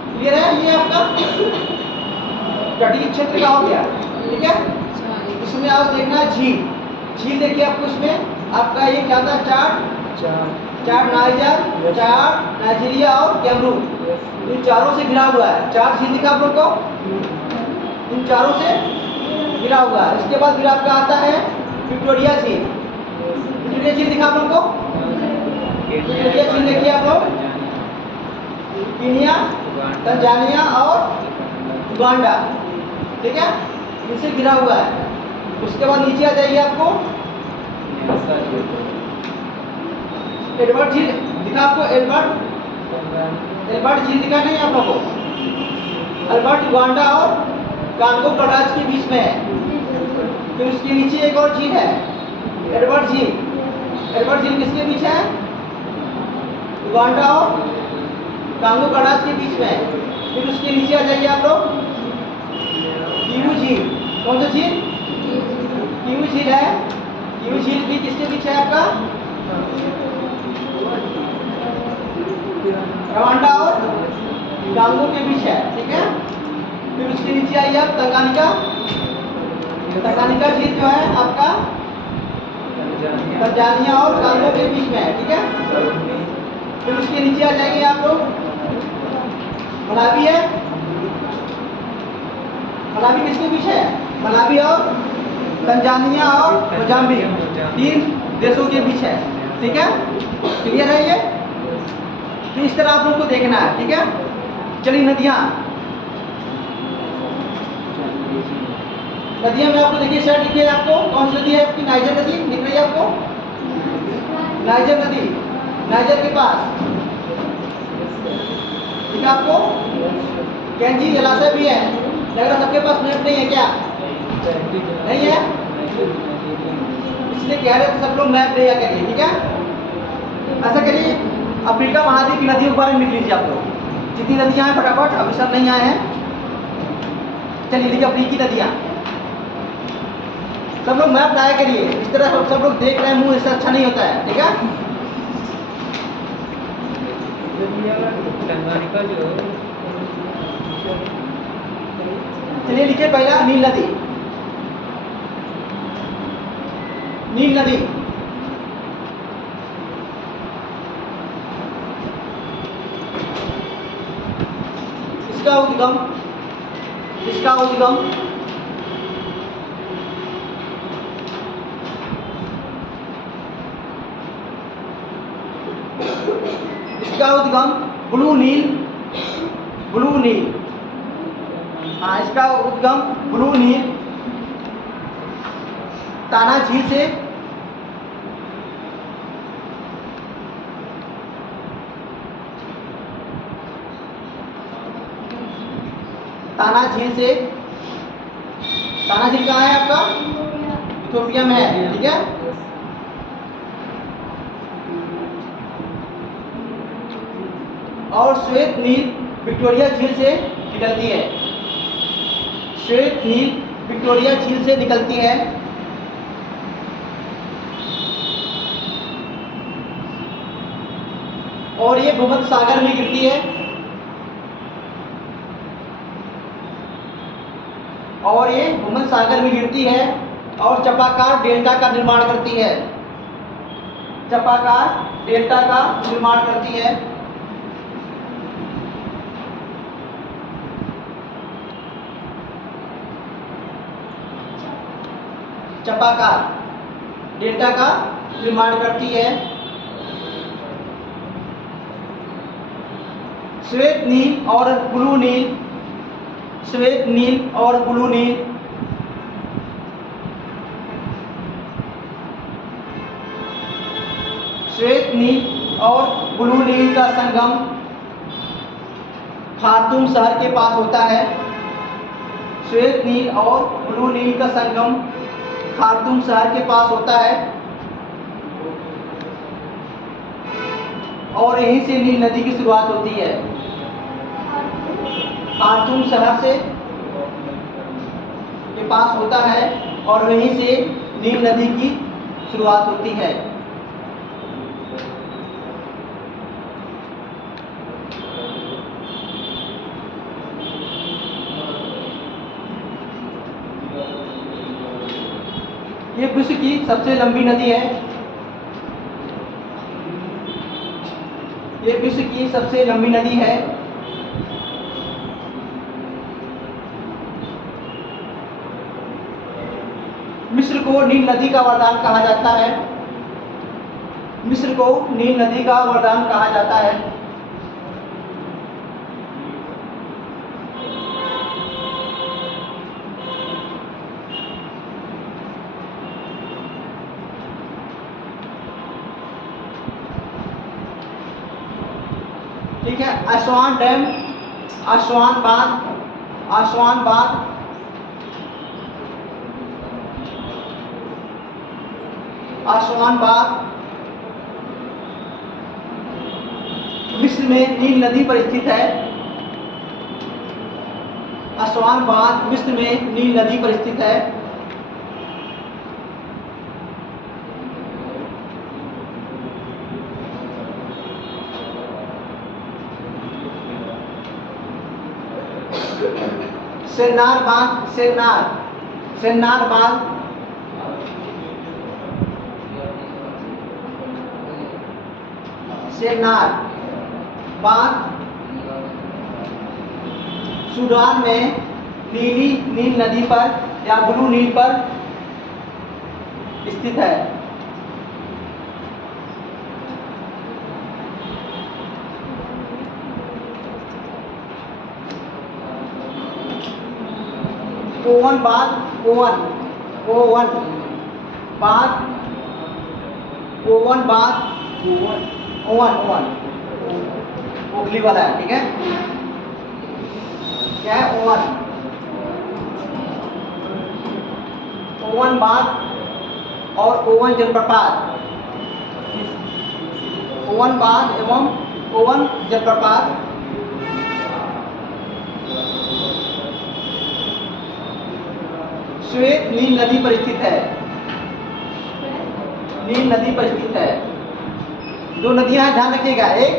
क्लियर है, ये आपका तटीय क्षेत्र का हो गया, ठीक है। इसमें आप देखना झील, झील देखिए आपको इसमें आपका ये क्या था, चार नाइजर, चार नाइजीरिया और कैमरून, इन चारों से घिरा हुआ है। 4 झील दिखा आप लोग को, इन चारों से गिरा हुआ है। इसके बाद फिर आपका आता है विक्टोरिया झील। विक्टोरिया झील दिखा आप लोग को, विक्टोरिया झील देखिए आप लोग, कीनिया, तंजानिया और उगांडा, ठीक है, इनसे गिरा हुआ है। उसके बाद नीचे आ जाइए, आपको एडवर्ड झील दिखा, आपको एल्बर्ट झील दिखा नहीं आप लोगों को। एल्बर्ट उगांडा और कांगो गणराज्य के बीच में है। फिर उसके नीचे एक और झील है, एडवर्ड झील। एडवर्ड झील किसके बीच है? उगांडा और कांगो गणराज्य के बीच में है। फिर उसके नीचे आ जाइए आप लोग, किवू झील। कौन सा झील? किवू झील है। किवू झील भी किसके बीच है आपका? रवांडा और कांगो के बीच है, ठीक है। फिर उसके नीचे आइए आप, तंगानिका। तंगानिका झील जो है आपका तंजानिया और कांगो के बीच में है, ठीक है। फिर उसके नीचे आ जाएंगे आप लोग, मलावी है। मलावी किसके बीच है? मलावी और तंजानिया और मोजाम्बिक, 3 देशों के बीच है, ठीक है। क्लियर है ये? तो इस तरह आप लोग को देखना है, ठीक है। चलिए नदियाँ में आपको देखिए, शर्ट लिखिए आपको, कौन सी नदी है आपकी? नाइजर नदी दिख रही है आपको, नाइजर नदी, नाइजर के पास, ठीक है आपको। कैंजी जलाशय भी है। लग रहा सबके पास मैप नहीं है क्या? नहीं है, इसलिए कह रहे थे सब लोग मैप लिया करिए, ठीक है। ऐसा करिए, अफ्रीका महाद्वीप की नदियों के बारे में लिख लीजिए आप लोग, जितनी नदियां हैं फटाफट, अभी सब नहीं आए हैं। चलिए लिखिए अफ्रीकी नदियां। सब लोग मैप लाया करिए, इस तरह सब लोग देख रहे हैं मुंह, इससे अच्छा नहीं होता है, ठीक है। चलिए लिखिए पहला नील नदी। नील नदी, इसका उद्गम, इसका उद्गम इसका उद्गम ब्लू नील, ब्लू नील, हाँ, इसका उद्गम ब्लू नील ताना झील से, ताना झील से। ताना झील कहाँ है आपका? इथियोपिया में है, ठीक है। और श्वेत नील विक्टोरिया झील से निकलती है। श्वेत नील विक्टोरिया झील से निकलती है। और ये भूमध्य सागर में गिरती है। और ये भूमध्य सागर में गिरती है और चपाकार डेल्टा का निर्माण करती है। चपाकार डेल्टा का निर्माण करती है। चपाकार डेल्टा का निर्माण करती है। श्वेत नील और ब्लू नील, श्वेत नील और ब्लू नील, श्वेत नील और ब्लू नील का संगम खार्तूम शहर के पास होता है। श्वेत नील और ब्लू नील का संगम खार्तूम शहर के पास होता है और यहीं से नील नदी की शुरुआत होती है। खार्तूम शहर से के पास होता है और वहीं से नील नदी की शुरुआत होती है। ये विश्व की सबसे लंबी नदी है। ये विश्व की सबसे लंबी नदी है। मिस्र को नील नदी का वरदान कहा जाता है। मिस्र को नील नदी का वरदान कहा जाता है। ठीक है, आसवान डैम, आसवान बांध, आसवान बांध, आसवान बांध मिस्र में नील नदी पर स्थित है। आसवान बांध मिस्र में नील नदी पर स्थित है। सेन्नार बांध, सेन्नार, सेन्नार बांध, सेन्नार बांध सूडान में नील नदी पर या ब्लू नील पर स्थित है। ओवन बांध, ओवन, ओवन बांध, ओवन बांध, ओवन, ओवन ओखली वाला है, ठीक है, क्या है ओवन, ओवन बांध और ओवन जलप्रपात, ओवन बांध एवं ओवन जलप्रपात श्वेत नील नदी पर स्थित है। नील नदी पर स्थित है। दो नदियां हैं, ध्यान रखिएगा, एक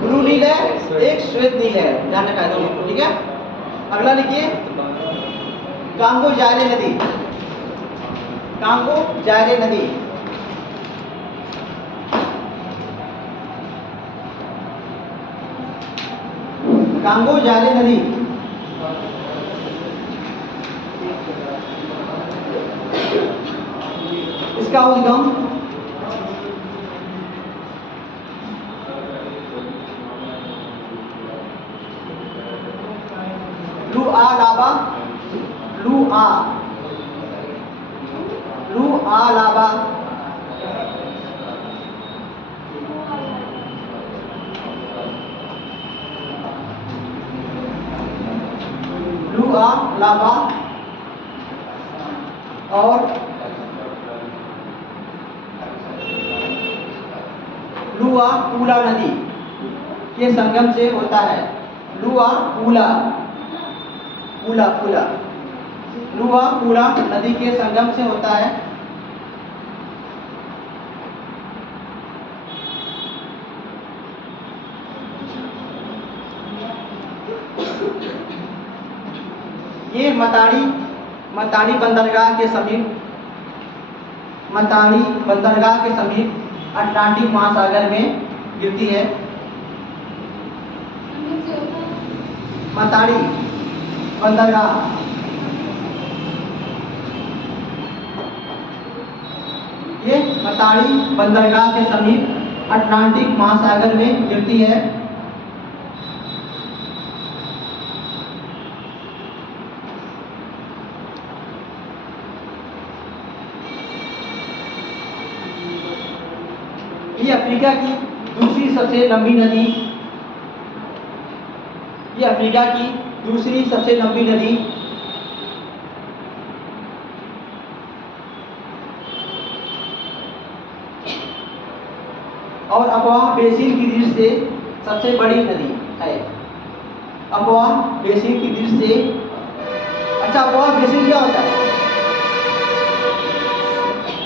ब्लू नील है, एक श्वेत नील है, ध्यान रखा है दोनों को, ठीक है। अगला लिखिए कांगो जायरे नदी, कांगो जायरे नदी, कांगो जायरे नदी इसका उद्गम लुआलाबा, लुआलाबा लुआलाबा और लुआपूला नदी के संगम से होता है। लुआपूला, पूला पूला, लुआपूला नदी के संगम से होता है। ये मताड़ी बंदरगाह के समीप, मताड़ी बंदरगाह के समीप अटलांटिक महासागर में गिरती है। मताड़ी बंदरगाह, ये मताड़ी बंदरगाह के समीप अटलांटिक महासागर में गिरती है। ये अफ्रीका की दूसरी सबसे लंबी नदी, ये अफ्रीका की दूसरी सबसे लंबी नदी और अफवाह बेसिन की दृष्टि से सबसे बड़ी नदी है। अफवाह बेसिन की दृष्टि से, अच्छा अफवाह बेसिन क्या होता है?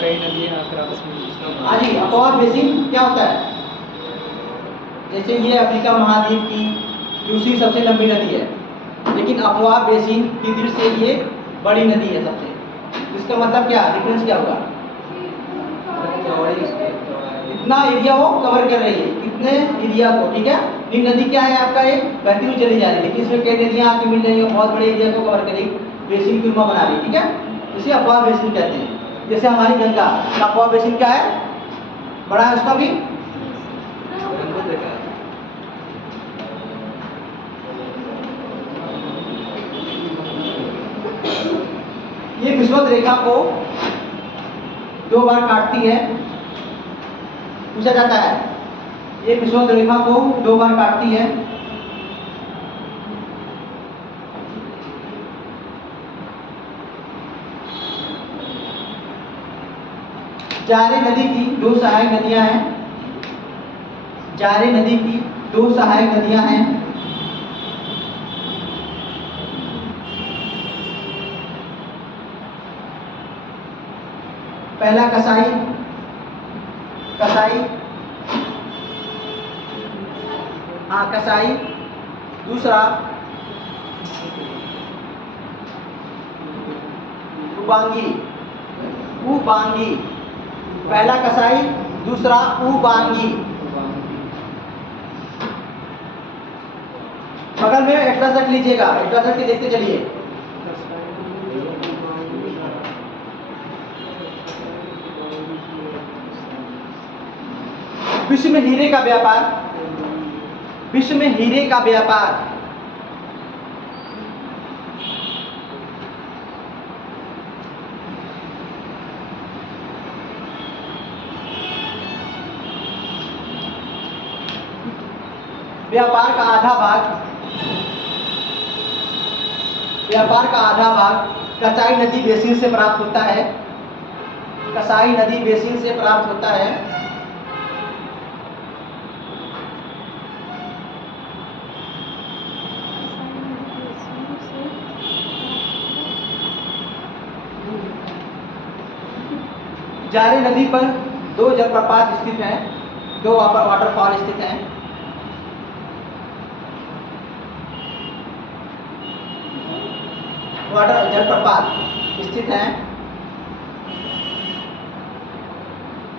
कई नदियां आकर आपस में मिलती हाँ जी, अफवाह बेसिन क्या होता है? जैसे ये अफ्रीका महाद्वीप की दूसरी सबसे लंबी नदी है, लेकिन अफवाह बेसिन की दृष्टि से ये बड़ी नदी है सबसे। इसका मतलब क्या, डिफरेंस क्या होगा? इतना एरिया वो कवर कर रही है, कितने एरिया को, ठीक है। नील नदी क्या है आपका, एक बहती हुई चली जा रही है, लेकिन इसमें कई नदियां आके मिल रही है, बहुत बड़े एरिया को कवर करेगी, बेसिन की रूप बना रही है, ठीक है। इसे अफवाह बेसिन कहते हैं। जैसे हमारी गंगा, कापवा बेसिन क्या है, बड़ा है उसका भी। ये विषुवत रेखा को 2 बार काटती है, पूछा जाता है। ये विषुवत रेखा को 2 बार काटती है। जारे नदी की 2 सहायक नदियां हैं। जारे नदी की 2 सहायक नदियां हैं। पहला कसाई, कसाई, हाँ कसाई। दूसरा उबांगी, उबांगी। पहला कसाई, दूसरा उबांगी। बगल में एटलस रख लीजिएगा, एटलस रख के देखते चलिए। विश्व में हीरे का व्यापार, विश्व में हीरे का व्यापार। व्यापार का आधा भाग, व्यापार का आधा भाग कसाई नदी बेसिन से प्राप्त होता है। कसाई नदी बेसिन से प्राप्त होता है। जारे नदी पर 2 जलप्रपात स्थित हैं, 2 वाटरफॉल स्थित हैं। वाटर जलप्रपात स्थित हैं।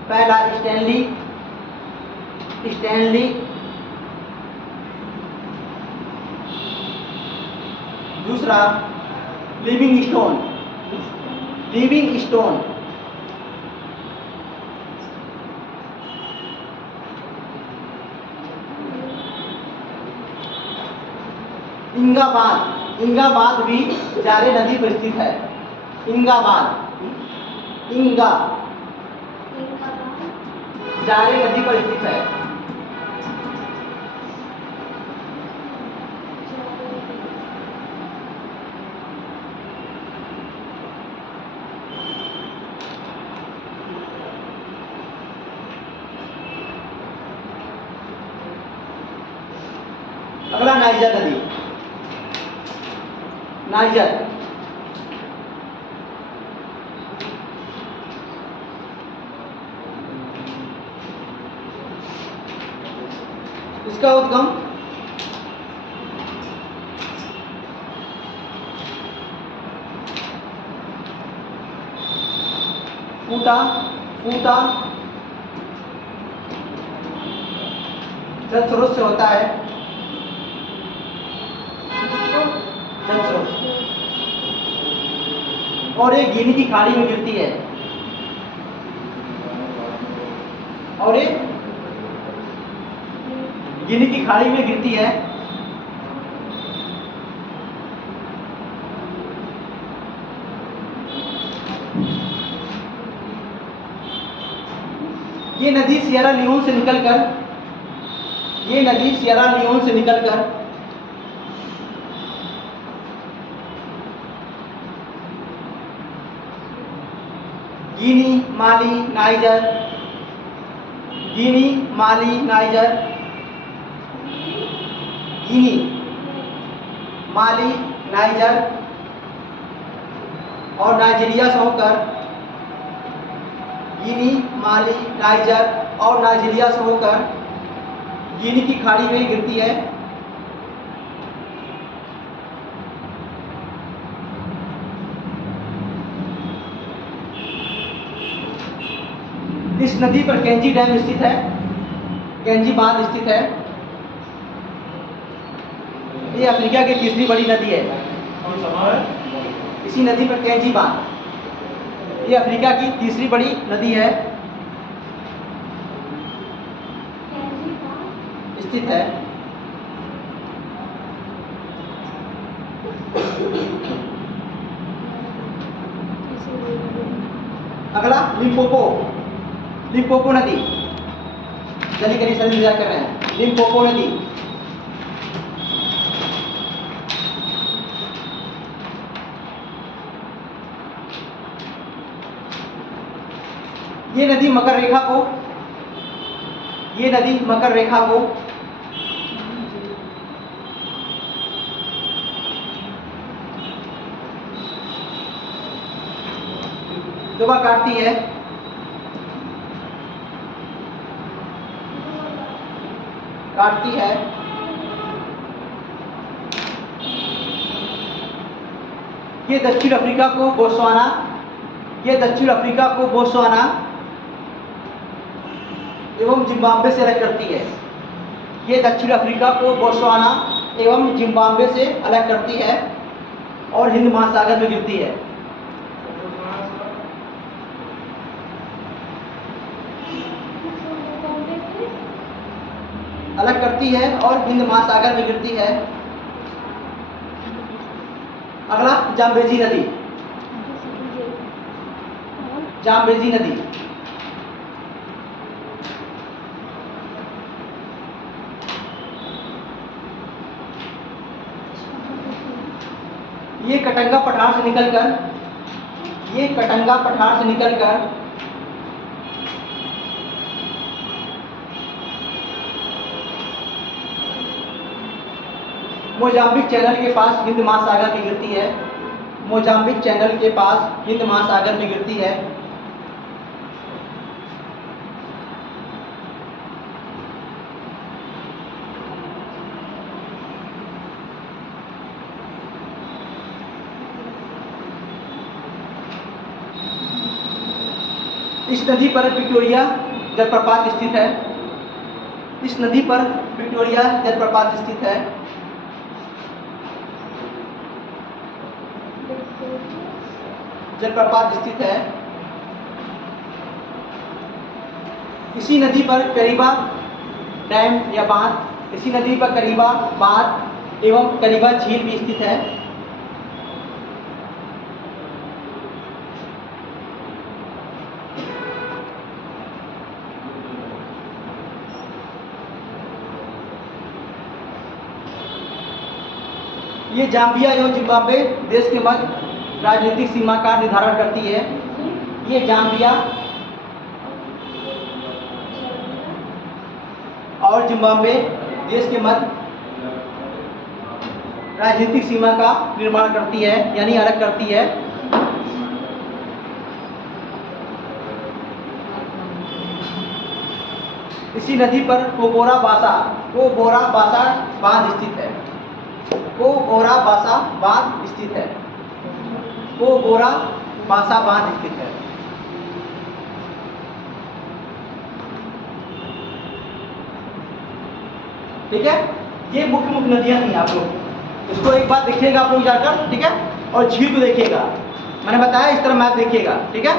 पहला स्टैनली, स्टैनली। दूसरा लिविंग स्टोन, लिविंग स्टोन। इंगाबाद, इंगाबाद भी जारे नदी पर स्थित है। इंगाबाद, इंगा जारे नदी पर स्थित है। अगला नाइजर नदी, नाइजर। इसका उद्गम फूटा, फूटा जल स्रोत से होता है। जल स्रोत और ये गिनी की खाड़ी में गिरती है। और ये गिनी की खाड़ी में गिरती है। ये नदी सियरा लियोन से निकलकर, ये नदी सियरा लियोन से निकलकर गिनी, माली, नाइजर, गिनी, माली, नाइजर, गिनी, माली, नाइजर और नाइजीरिया से होकर, गिनी, माली, नाइजर और नाइजीरिया से होकर गिनी की खाड़ी में गिरती है। इस नदी पर केंजी डैम स्थित है, केंजी बांध स्थित है। ये अफ्रीका की तीसरी बड़ी नदी है। इसी नदी पर केंजी बांध। ये अफ्रीका की तीसरी बड़ी नदी है, स्थित है। अगला लिम्पोपो, लिम्पोपो नदी, चलिए करिए सर इंतजार कर रहे हैं। लिम्पोपो नदी, ये नदी मकर रेखा को, ये नदी मकर रेखा को दो बार काटती है। काटती है। ये दक्षिण अफ्रीका को बोत्सवाना, ये दक्षिण अफ्रीका को बोत्सवाना एवं जिम्बाब्वे से अलग करती है। ये दक्षिण अफ्रीका को बोत्सवाना एवं जिम्बाब्वे से अलग करती है और हिंद महासागर में गिरती है। अलग करती है और हिंद महासागर में गिरती है। अगला जाम्बेजी नदी, जाम्बेजी नदी, ये कटंगा पठार से निकलकर, ये कटंगा पठार से निकलकर मोजाम्बिक चैनल के पास हिंद महासागर में गिरती है। मोजाम्बिक चैनल के पास हिंद महासागर में गिरती है। इस नदी पर विक्टोरिया जलप्रपात स्थित है। इस नदी पर विक्टोरिया जलप्रपात स्थित है। जलप्रपात स्थित है। इसी नदी पर करीबा डैम या बांध, इसी नदी पर करीबा बांध एवं करीबा झील भी स्थित है। ये जाम्बिया एवं जिम्बाब्वे देश के मध्य राजनीतिक सीमा का निर्धारण करती है। ये जाम्बिया और जिम्बाब्वे देश के मध्य राजनीतिक सीमा का निर्माण करती है, यानी अलग करती है। इसी नदी पर कोबोरा बासा बांध स्थित है। कोबोरा बासा बांध स्थित है। कोबोरा बासा बांध स्थित है। ठीक है, ये मुख्य मुख्य नदियां थी। आप लोग इसको एक बार देखिएगा आप लोग जाकर, ठीक है, और झील को देखिएगा। मैंने बताया इस तरह मैप देखिएगा, ठीक है।